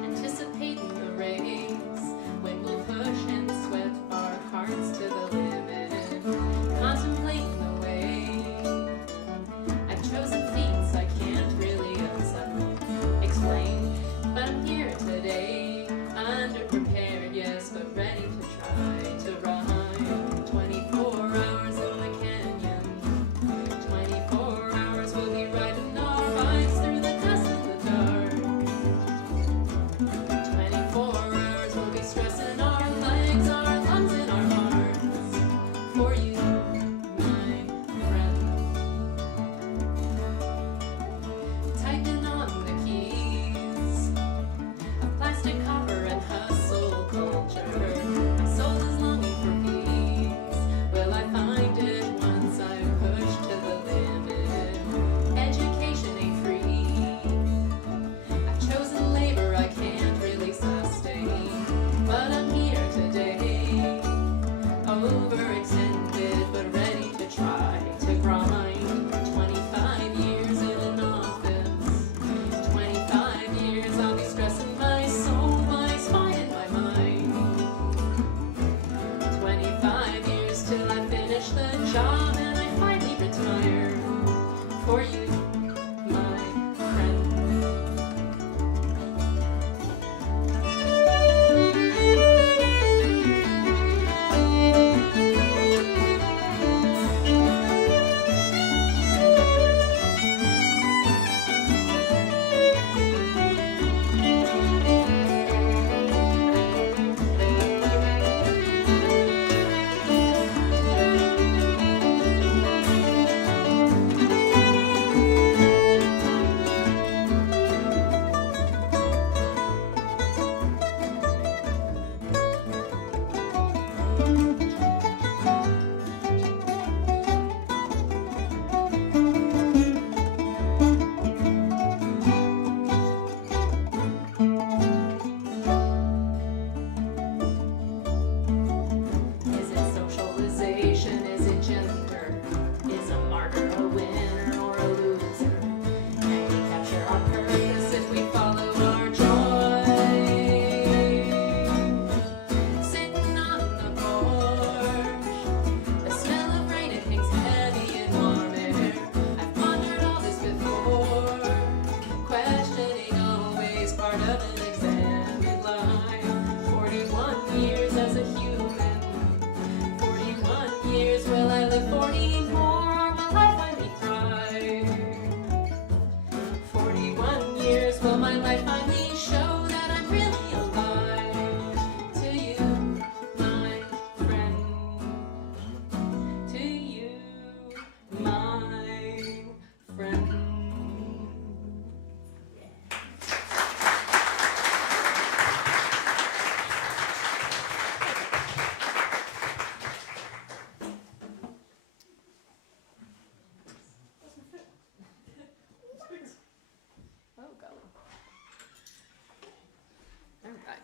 anticipating the race, when we'll live 40 more, will I finally thrive? 41 years, will my life finally show that I'm really alive? To you, my friend. To you, my friend. Oh, golly. All right.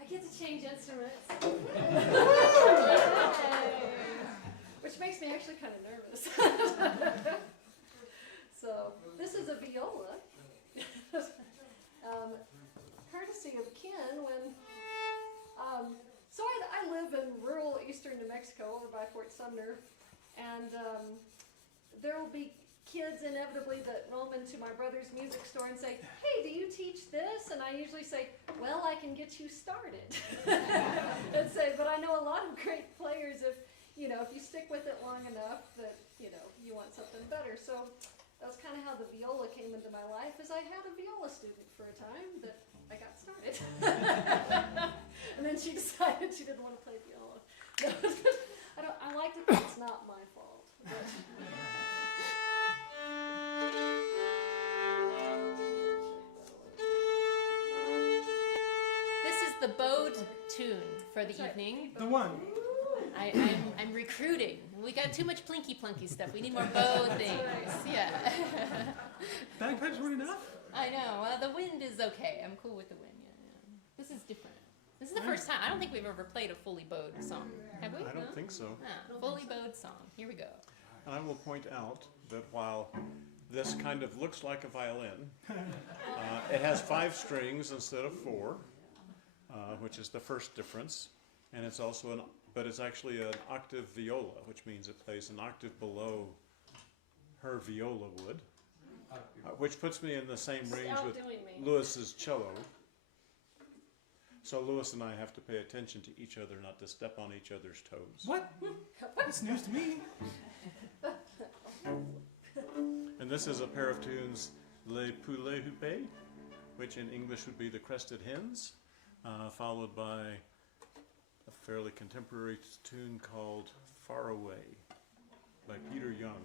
I get to change instruments. Which makes me actually kind of nervous. So, this is a viola. Courtesy of Ken when, so I live in rural eastern New Mexico over by Fort Sumner, and there will be kids inevitably that roam into my brother's music store and say, hey, do you teach this? And I usually say, well, I can get you started. And say, but I know a lot of great players if you stick with it long enough that, you want something better. So that's kind of how the viola came into my life, is I had a viola student for a time that I got started. And then she decided she didn't want to play viola. I like to think it's not my fault. But. This is the bowed tune for the evening. The one. I'm recruiting. We got too much plinky plunky stuff. We need more bow things. Yeah. Bagpipes weren't enough? I know. Well, the wind is okay. I'm cool with the wind. Yeah. This is different. This is the first time. I don't think we've ever played a fully bowed song. Have we? I don't think so. Ah, fully bowed song. Here we go. And I will point out that while this kind of looks like a violin, it has 5 strings instead of 4, which is the first difference. And it's also but it's actually an octave viola, which means it plays an octave below her viola would, which puts me in the same range with Outdoing me. Lewis's cello. So Lewis and I have to pay attention to each other, not to step on each other's toes. What? That's news to me. And this is a pair of tunes, Les Poulets Huppés, which in English would be the Crested Hens, followed by a fairly contemporary tune called Far Away by Peter Young.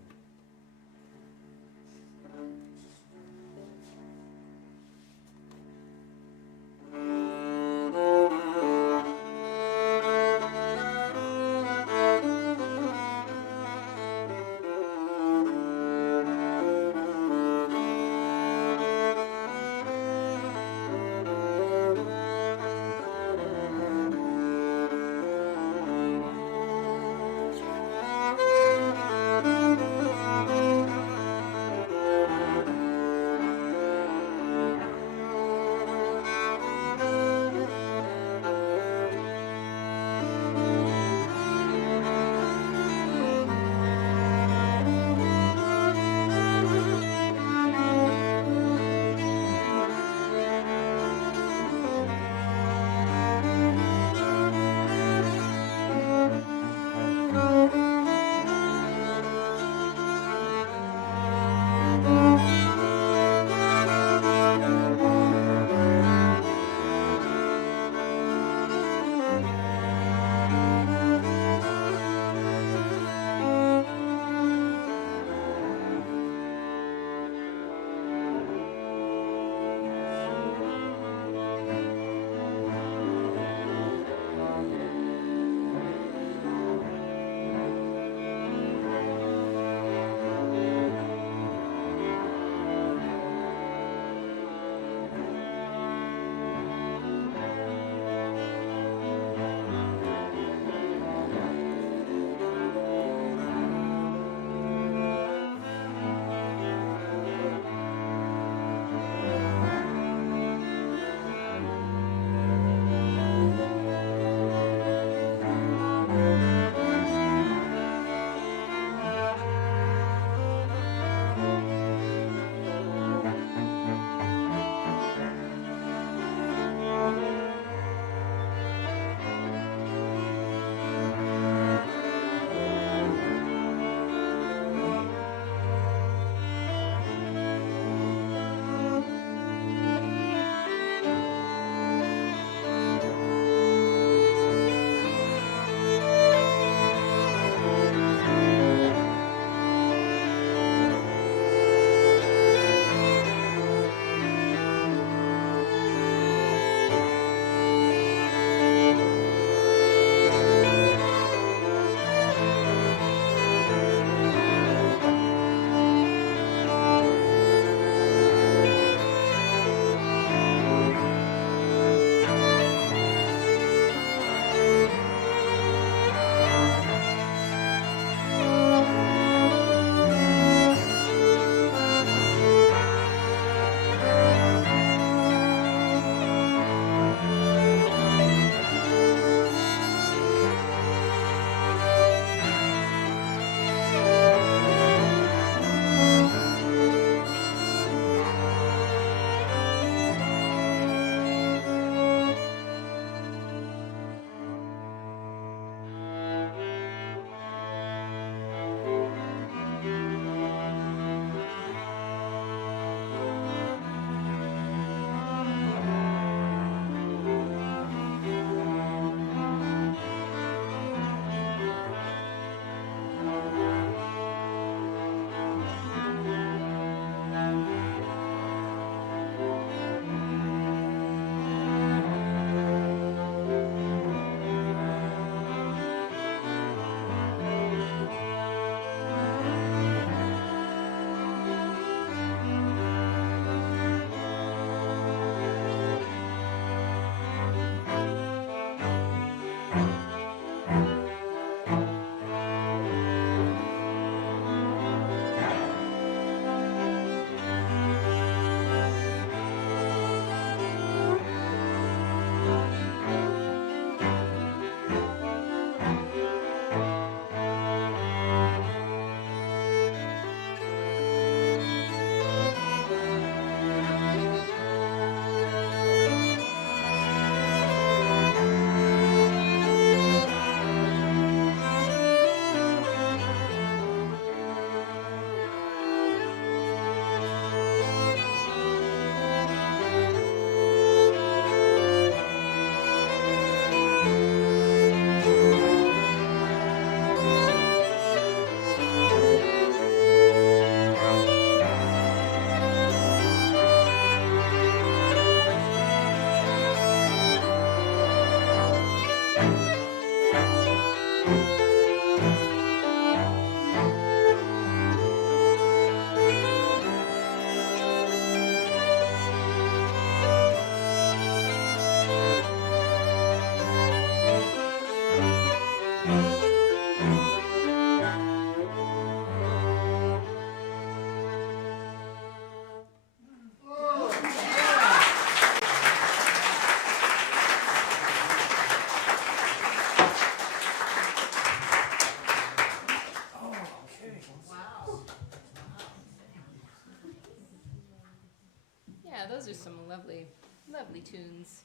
Yeah, those are some lovely, lovely tunes.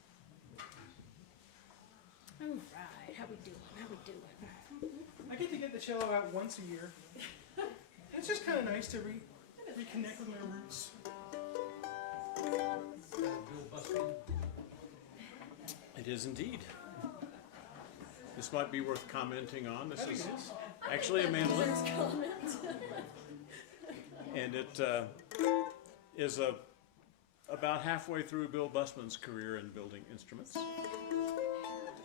All right, how we doing? How we doing? I get to get the cello out once a year. It's just kind of nice to reconnect with my roots. It is indeed. This might be worth commenting on. This is actually a mandolin, and it is about halfway through Bill Busman's career in building instruments.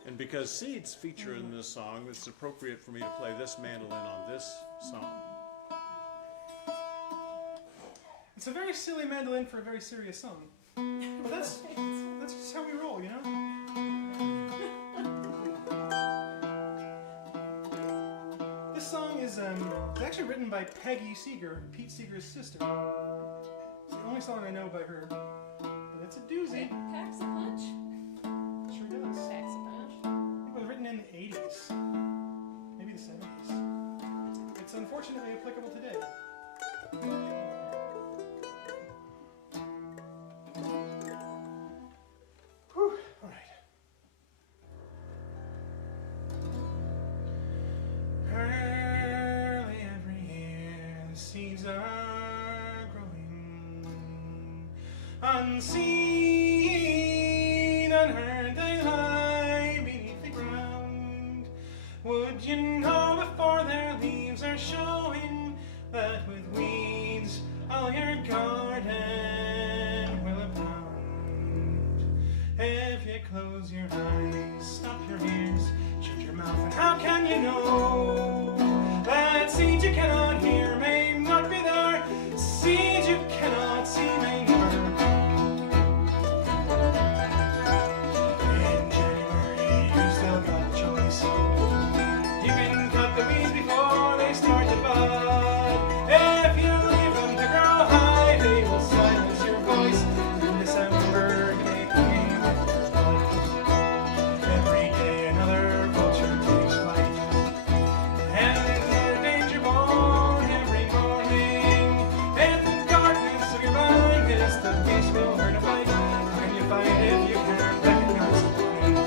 And because seeds feature in this song, it's appropriate for me to play this mandolin on this song. It's a very silly mandolin for a very serious song. But that's just how we roll, you know? This song is actually written by Peggy Seeger, Pete Seeger's sister. It's the only song I know by her. But it's a doozy. Packs a punch. Sure does. Packs a punch. It was written in the 80s, maybe the 70s. It's unfortunately applicable today. Whew, all right. Early every year, the seeds are growing unseen, unheard, they lie beneath the ground. Would you know before their leaves are showing that with weeds all your garden will abound? If you close your eyes, stop your ears, shut your mouth, and how can you know that seeds you cannot hear may not be there? Seeds you cannot see may never be. In January, you still got a choice. You can cut the weeds before they start to bud. If you leave them to grow high, they will silence your voice. In December, you may play with your life. Every day another vulture takes flight, and another danger born every morning. In the darkness of your blindness, the beast will learn to fight. When you fight, if you can recognize the warning.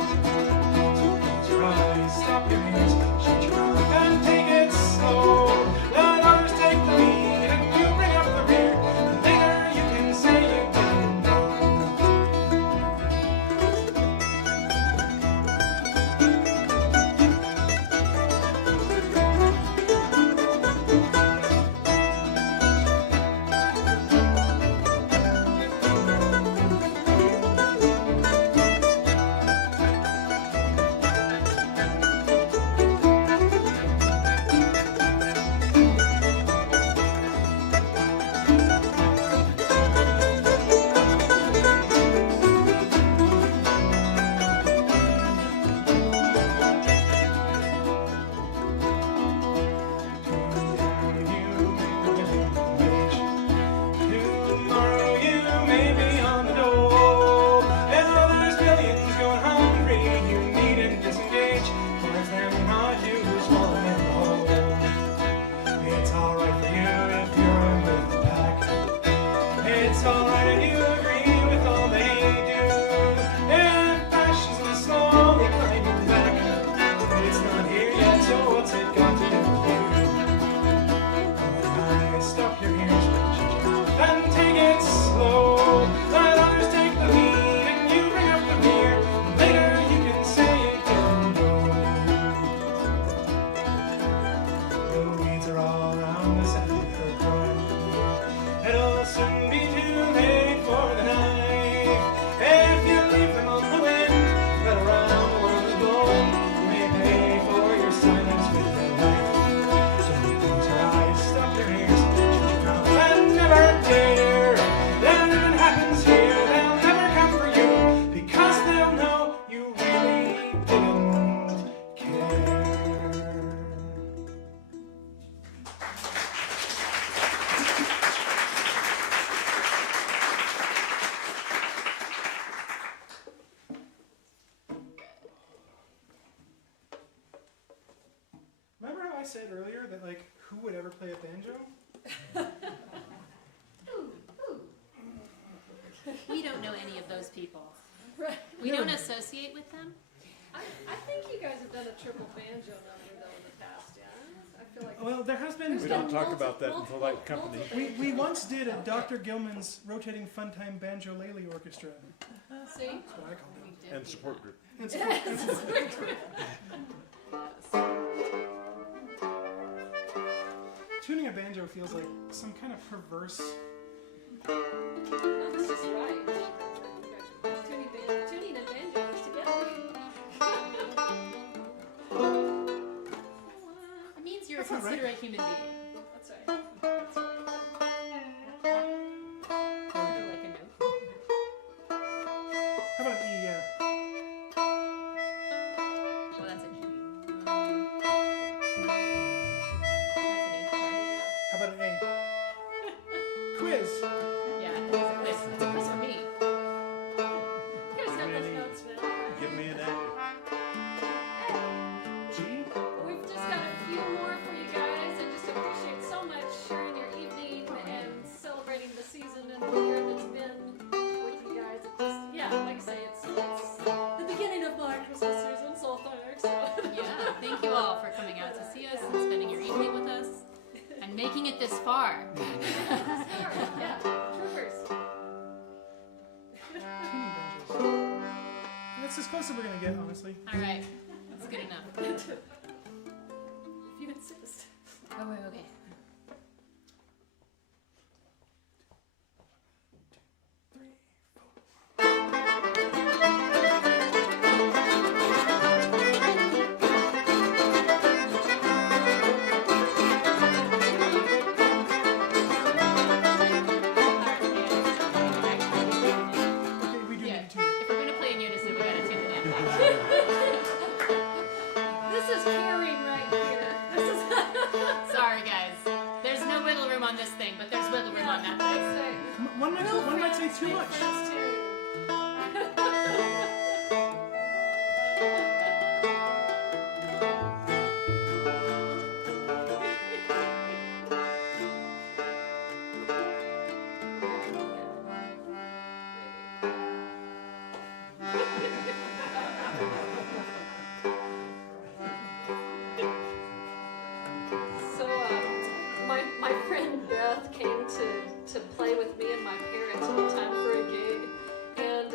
So close your eyes, stop your ears, shut your mouth, and take it slow. Let others take the lead, and you bring up the rear. And later you can say you didn't know. Tomorrow you may be on the dole, and there's millions going hungry. You needn't disengage, for it's them, not you, who's falling in the hole. It's alright for you if you're with the pack. It's alright if you agree with all they do. If fascism is slowly climbing back, it's not here yet, so what's it got to do with you? Stop your ears, shut your mouth, and take it slow. Let others take the lead, and you bring up the rear. Later you can say you didn't know. The weeds are all around us, and they're growing. It'll soon be too late for the knife. If you leave them on the wind, that around the world is blowing, you may pay for your silence with your life. So close your eyes, stop your ears, shut your mouth, and never dare. Then if it happens here, they'll never come for you, because they'll know you really didn't care. Remember how I said earlier that, like, who would ever play a banjo? We don't know any of those people. Right. We don't associate with them. I think you guys have done a triple banjo number though in the past, yeah? I feel like Well, there has been. We don't talk about that in polite company. We once did a Dr. Gilman's rotating funtime banjo-lele orchestra. See? That's what I called it. We did And do support that. group. Tuning a banjo feels like some kind of perverse. No, this is right. Tuning and banjo goes together. It means you're a That's not right. considerate human being. That's right. That's right. Would you like a note? How about an E? Yeah. Well, that's a G. That's an E. Sorry. How about an A? Quiz. Yeah, it's a quiz. It's a quiz for me. You guys have those notes now. Give me an A. G. We've just got a few more for you guys. I just appreciate so much sharing your evening and celebrating the season and the year that's been with you guys. It just, yeah, like I say, it's the beginning of my Christmas season, so thanks. Yeah, thank you all for coming out to see us and spending your evening with us and making it this far. Yeah, troopers. Tuning banjos. That's as close as we're gonna get, honestly. All right, that's good enough. If you insist. Oh, wait, okay. Okay, we do Yeah, need to. if we're gonna play in unison, we gotta tune it in. This is caring right here. This is Sorry, guys. There's no wiggle room on this thing, but there's wiggle room on that thing. One might say too much. So, my friend Beth came to play with me and my parents one time for a gig, and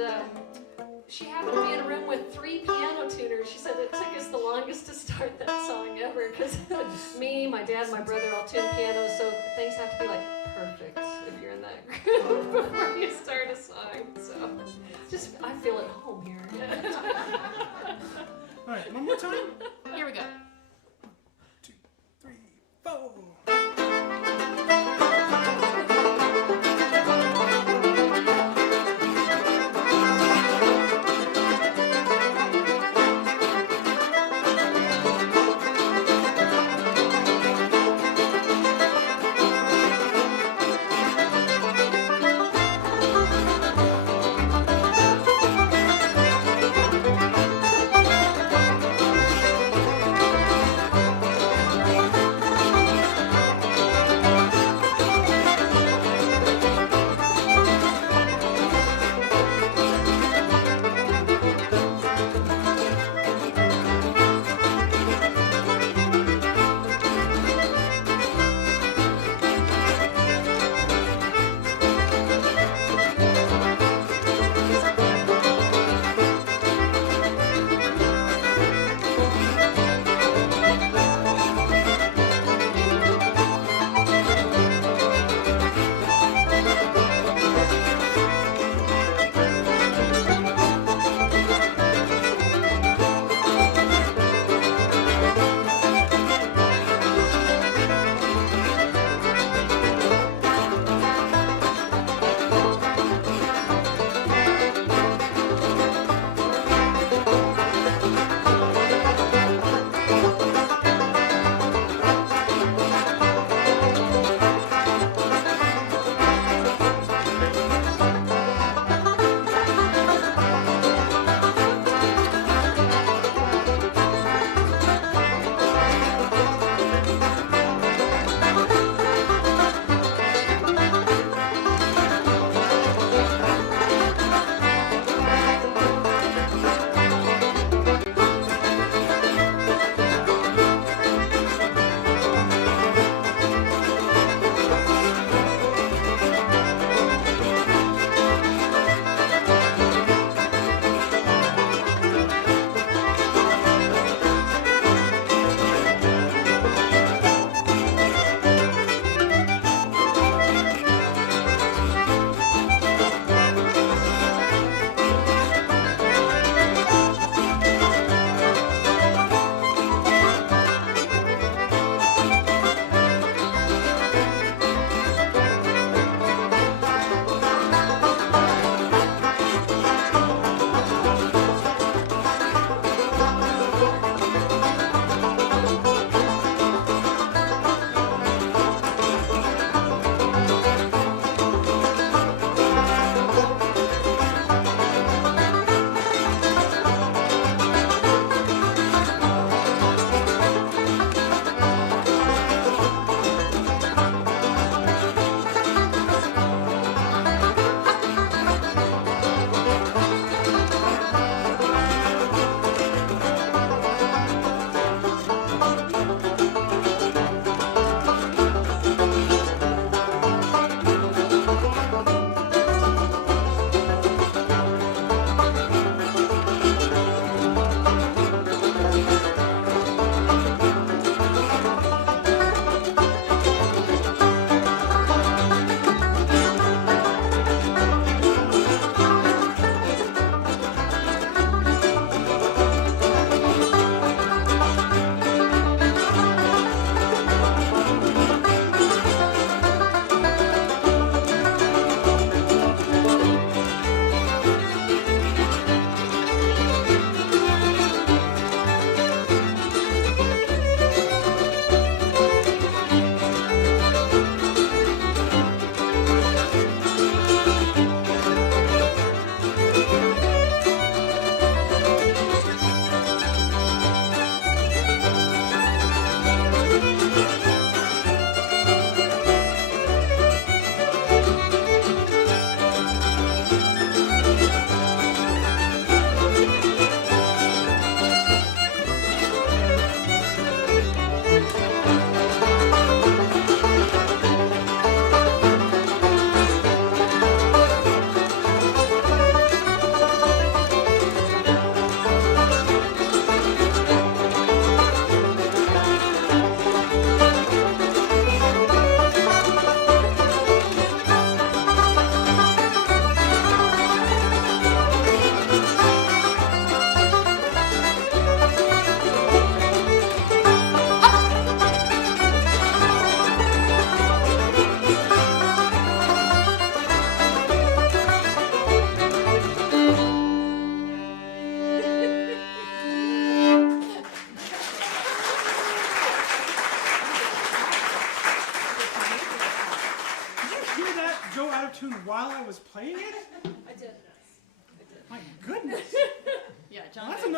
she happened to be in a room with 3 piano tuners. She said it took us the longest to start that song ever because me, my dad, my brother all tune pianos, so things have to be like perfect if you're in that group before you start a song. So, just I feel at home here. All right, one more time. Here we go. 2, 3, 4.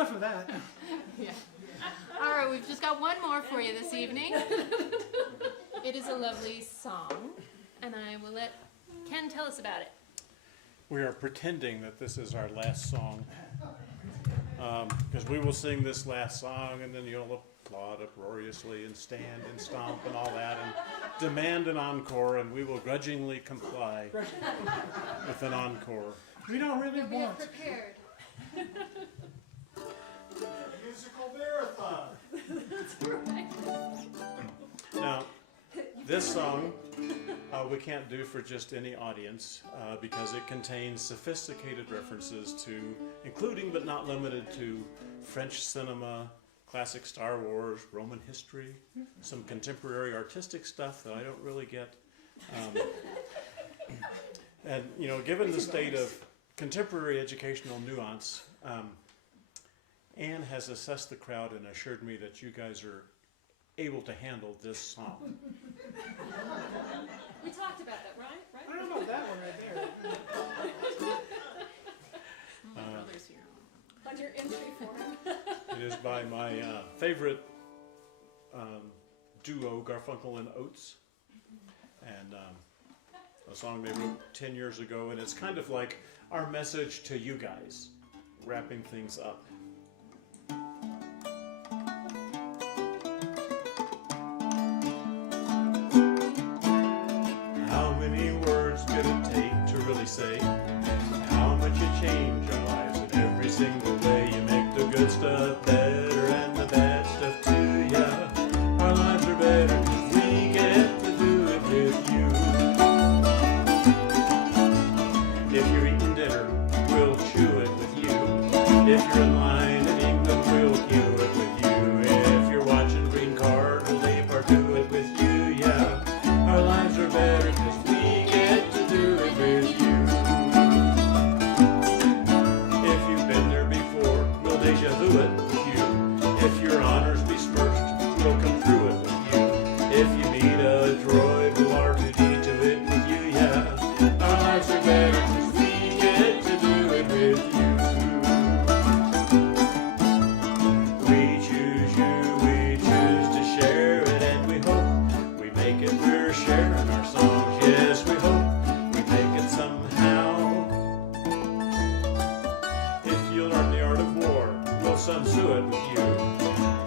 enough of that. Yeah. All right, we've just got one more for you this evening. It is a lovely song, and I will let Ken tell us about it. We are pretending that this is our last song, because we will sing this last song, and then you'll applaud uproariously and stand and stomp and all that, and demand an encore, and we will grudgingly comply with an encore. We don't really We have want. prepared. Musical marathon. That's right. Now, this song we can't do for just any audience because it contains sophisticated references to, including but not limited to, French cinema, classic Star Wars, Roman history, some contemporary artistic stuff that I don't really get. And, you know, given the state of contemporary educational nuance, Anne has assessed the crowd and assured me that you guys are able to handle this song. We talked about that, right? I don't know about that one right there. My brother's here. On your entry form. It is by my favorite duo, Garfunkel and Oates, and a song they wrote 10 years ago, and it's kind of like our message to you guys, wrapping things up. How many words could it take to really say how much you change our lives in every single way? You make the good stuff better and the bad stuff too, yeah. Our lives are better 'cause we get to do it with you. If you're eating dinner, we'll chew it with you. If you're in line in England, we'll queue it with you. If you're watching Green Card, we'll leave our do it with you, yeah. Our lives are better 'cause we get to do it with you. If you've been there before, we'll deja vu it with you. If your honors besmirched, we'll come through it with you. If you meet a droid, we'll R2D2 it with you, yeah. Our lives are better 'cause we get to do it with you. We choose you, we choose to share it, and we hope we make it. We're sharing our songs, yes, we hope we make it somehow. If you learn the art of war, we'll Sun Tzu it with you.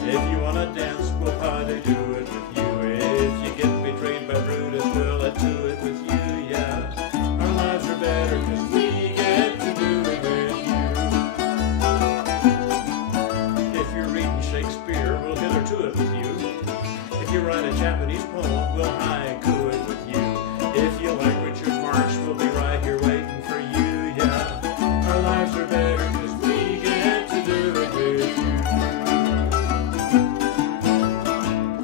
If you wanna dance, we'll party do it with you. If you get betrayed by Brutus, we'll let do it with you, yeah. Our lives are better 'cause we get to do it with you. If you're reading Shakespeare, we'll hit her to it with you. If you write a Japanese poem, we'll haiku it with you. If you like Richard Marx, we'll be right here waiting for you, yeah. Our lives are better 'cause we get to do it with you.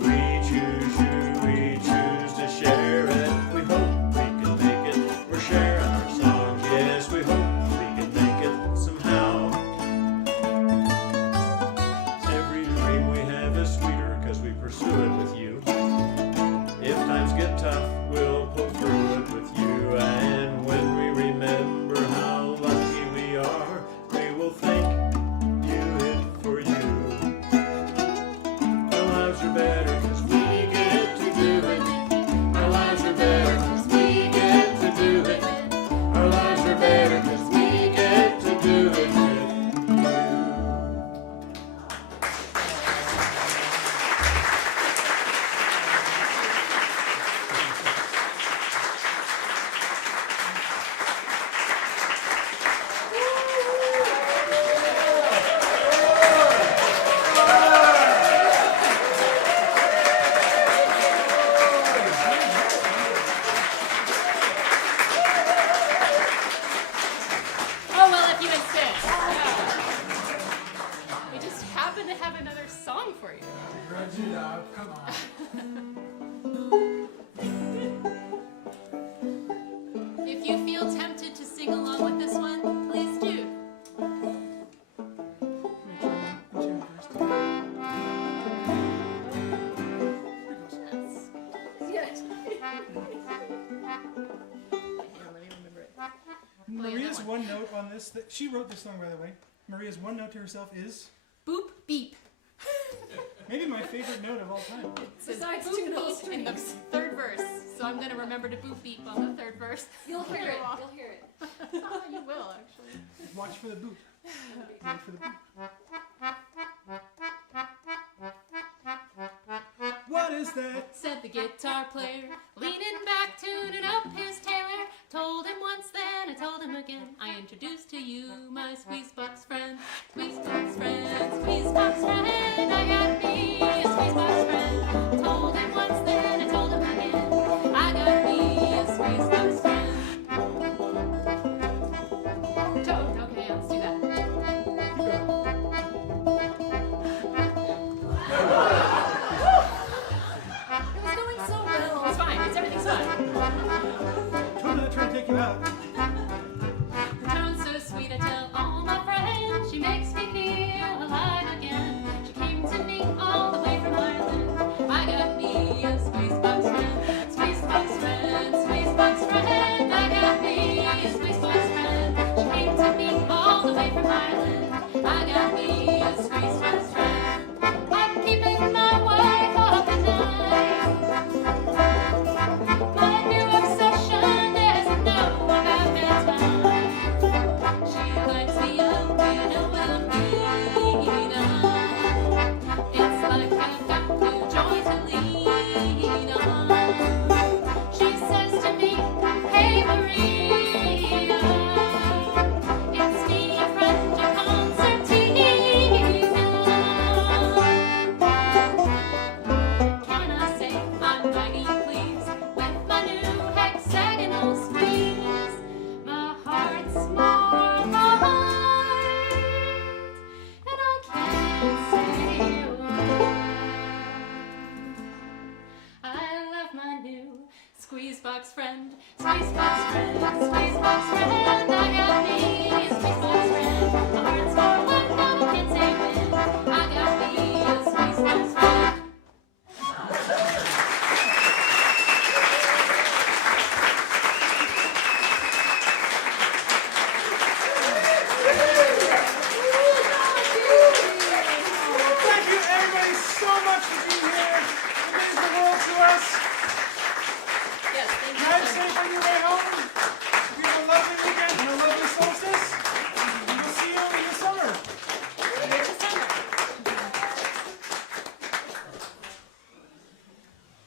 We choose you, we choose to share it. We hope we can make it. We're sharing our songs, yes, we hope we can make it somehow. Every dream we have is sweeter 'cause we pursue it with you. If times get tough, we'll pull through it with you. And when we remember how lucky we are, we will thank you it for you. Our lives are better 'cause we get to do it. Our lives are better 'cause we get to do it. Our lives are better 'cause we get to do it with you. Oh, well, if you insist. We just happen to have another song for you. Grudge it out, come on. If you feel tempted to sing along with this one, please do. Yes. Let me remember it. Maria's that one note on this, that she wrote this song, by the way. Maria's one note to herself is, boop beep. Maybe my favorite note of all time. It says Besides boop two notes beep in the third verse. So I'm going to remember to boop beep on the third verse. You'll hear it. You'll hear it. You will, actually. Watch for the boot. Watch for the boot. What is that? Said the guitar player, leaning back, tuning up his Taylor. Told him once, then I told him again. I introduced to you my squeezebox friend. Squeezebox friend, squeezebox friend. I got me a squeezebox friend. Told him once, then I told him again. I got me a squeezebox friend. Okay, let's do that. It was going so well. It's fine. Everything's fine. I'm not trying to take you out. Her tone's so sweet, I tell all my friends. She makes me feel alive again. She came to me all the way from Ireland. I got me a squeezebox friend. Squeezebox friend, squeezebox friend. I got me a squeezebox friend. She came to me all the way from Ireland. I got me a squeezebox friend. I'm keeping my wife up at night. My new obsession is to know about bedtime. She lights me up in a Wilhelmina. It's like I've got no joy to lean on. She says to me, "Hey Maria, it's me, your friend, your concertina." Can I say I'm mighty pleased with my new hexagonal squeeze? My heart's more light, and I can't say why. I love my new squeezebox friend. Squeezebox friend, squeezebox friend. I got me a squeezebox friend. My heart's more light, but I can't say when. I got me a squeezebox friend. Thank you, everybody, so much for being here. It means the world to us. Yes, thank you. Drive safe on your way home. We have a lovely weekend and a lovely solstice. We'll see you in the summer.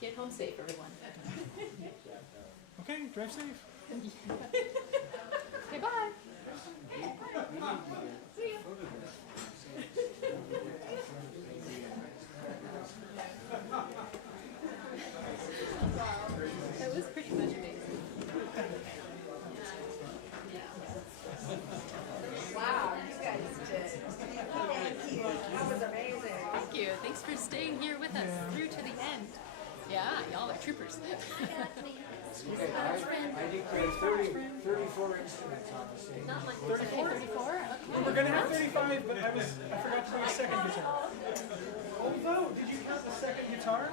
Get home safe, everyone. Okay, drive safe. Okay, bye. That was pretty much amazing. Wow, you guys did. Thank you. That was amazing. Thank you. Thanks for staying here with us through to the end. Yeah, y'all are troopers. Okay, I declare 34 instruments on the stage. Not like 34? Okay. We're gonna have 35, but I forgot to bring a second guitar. Although, did you count the second guitar?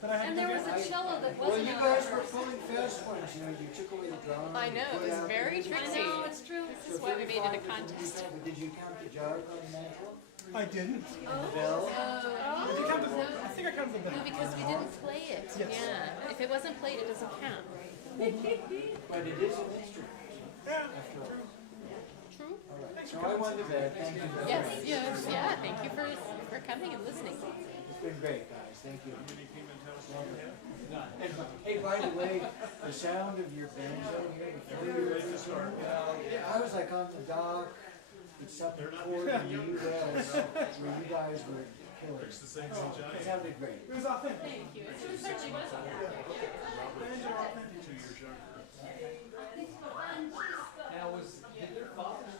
That I had And to there get? was a cello that Well, wasn't you on guys the were first. pulling fast ones, you know, you took away the drum. I know, it was very I tricksy. know, it's true. This is why we made it a contest. But did you count the jar on the mantle? I didn't. The bell? Did you count the, I think I counted the No, bell. because we didn't play it. Yes. Yeah. If it wasn't played, it doesn't count. But it is an instrument, Yeah. after all. True. All right, so I won the bet, thank you very Yes, much. yes, yeah. Thank you for coming and listening. It's been great, guys, thank you. And, hey, by the way, the sound of your banjo here before you were this one, I was like on the dock with some chord in the US where you guys were killers. It sounded great. It was authentic. Thank you. It certainly was Banjo authentic. Now, did their fathers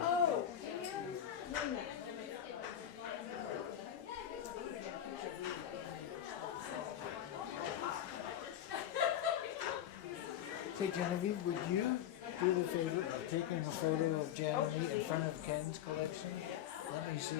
Oh. Hey Genevieve, would you do the favor of taking a photo of Genevieve in front of Ken's collection? Let me see.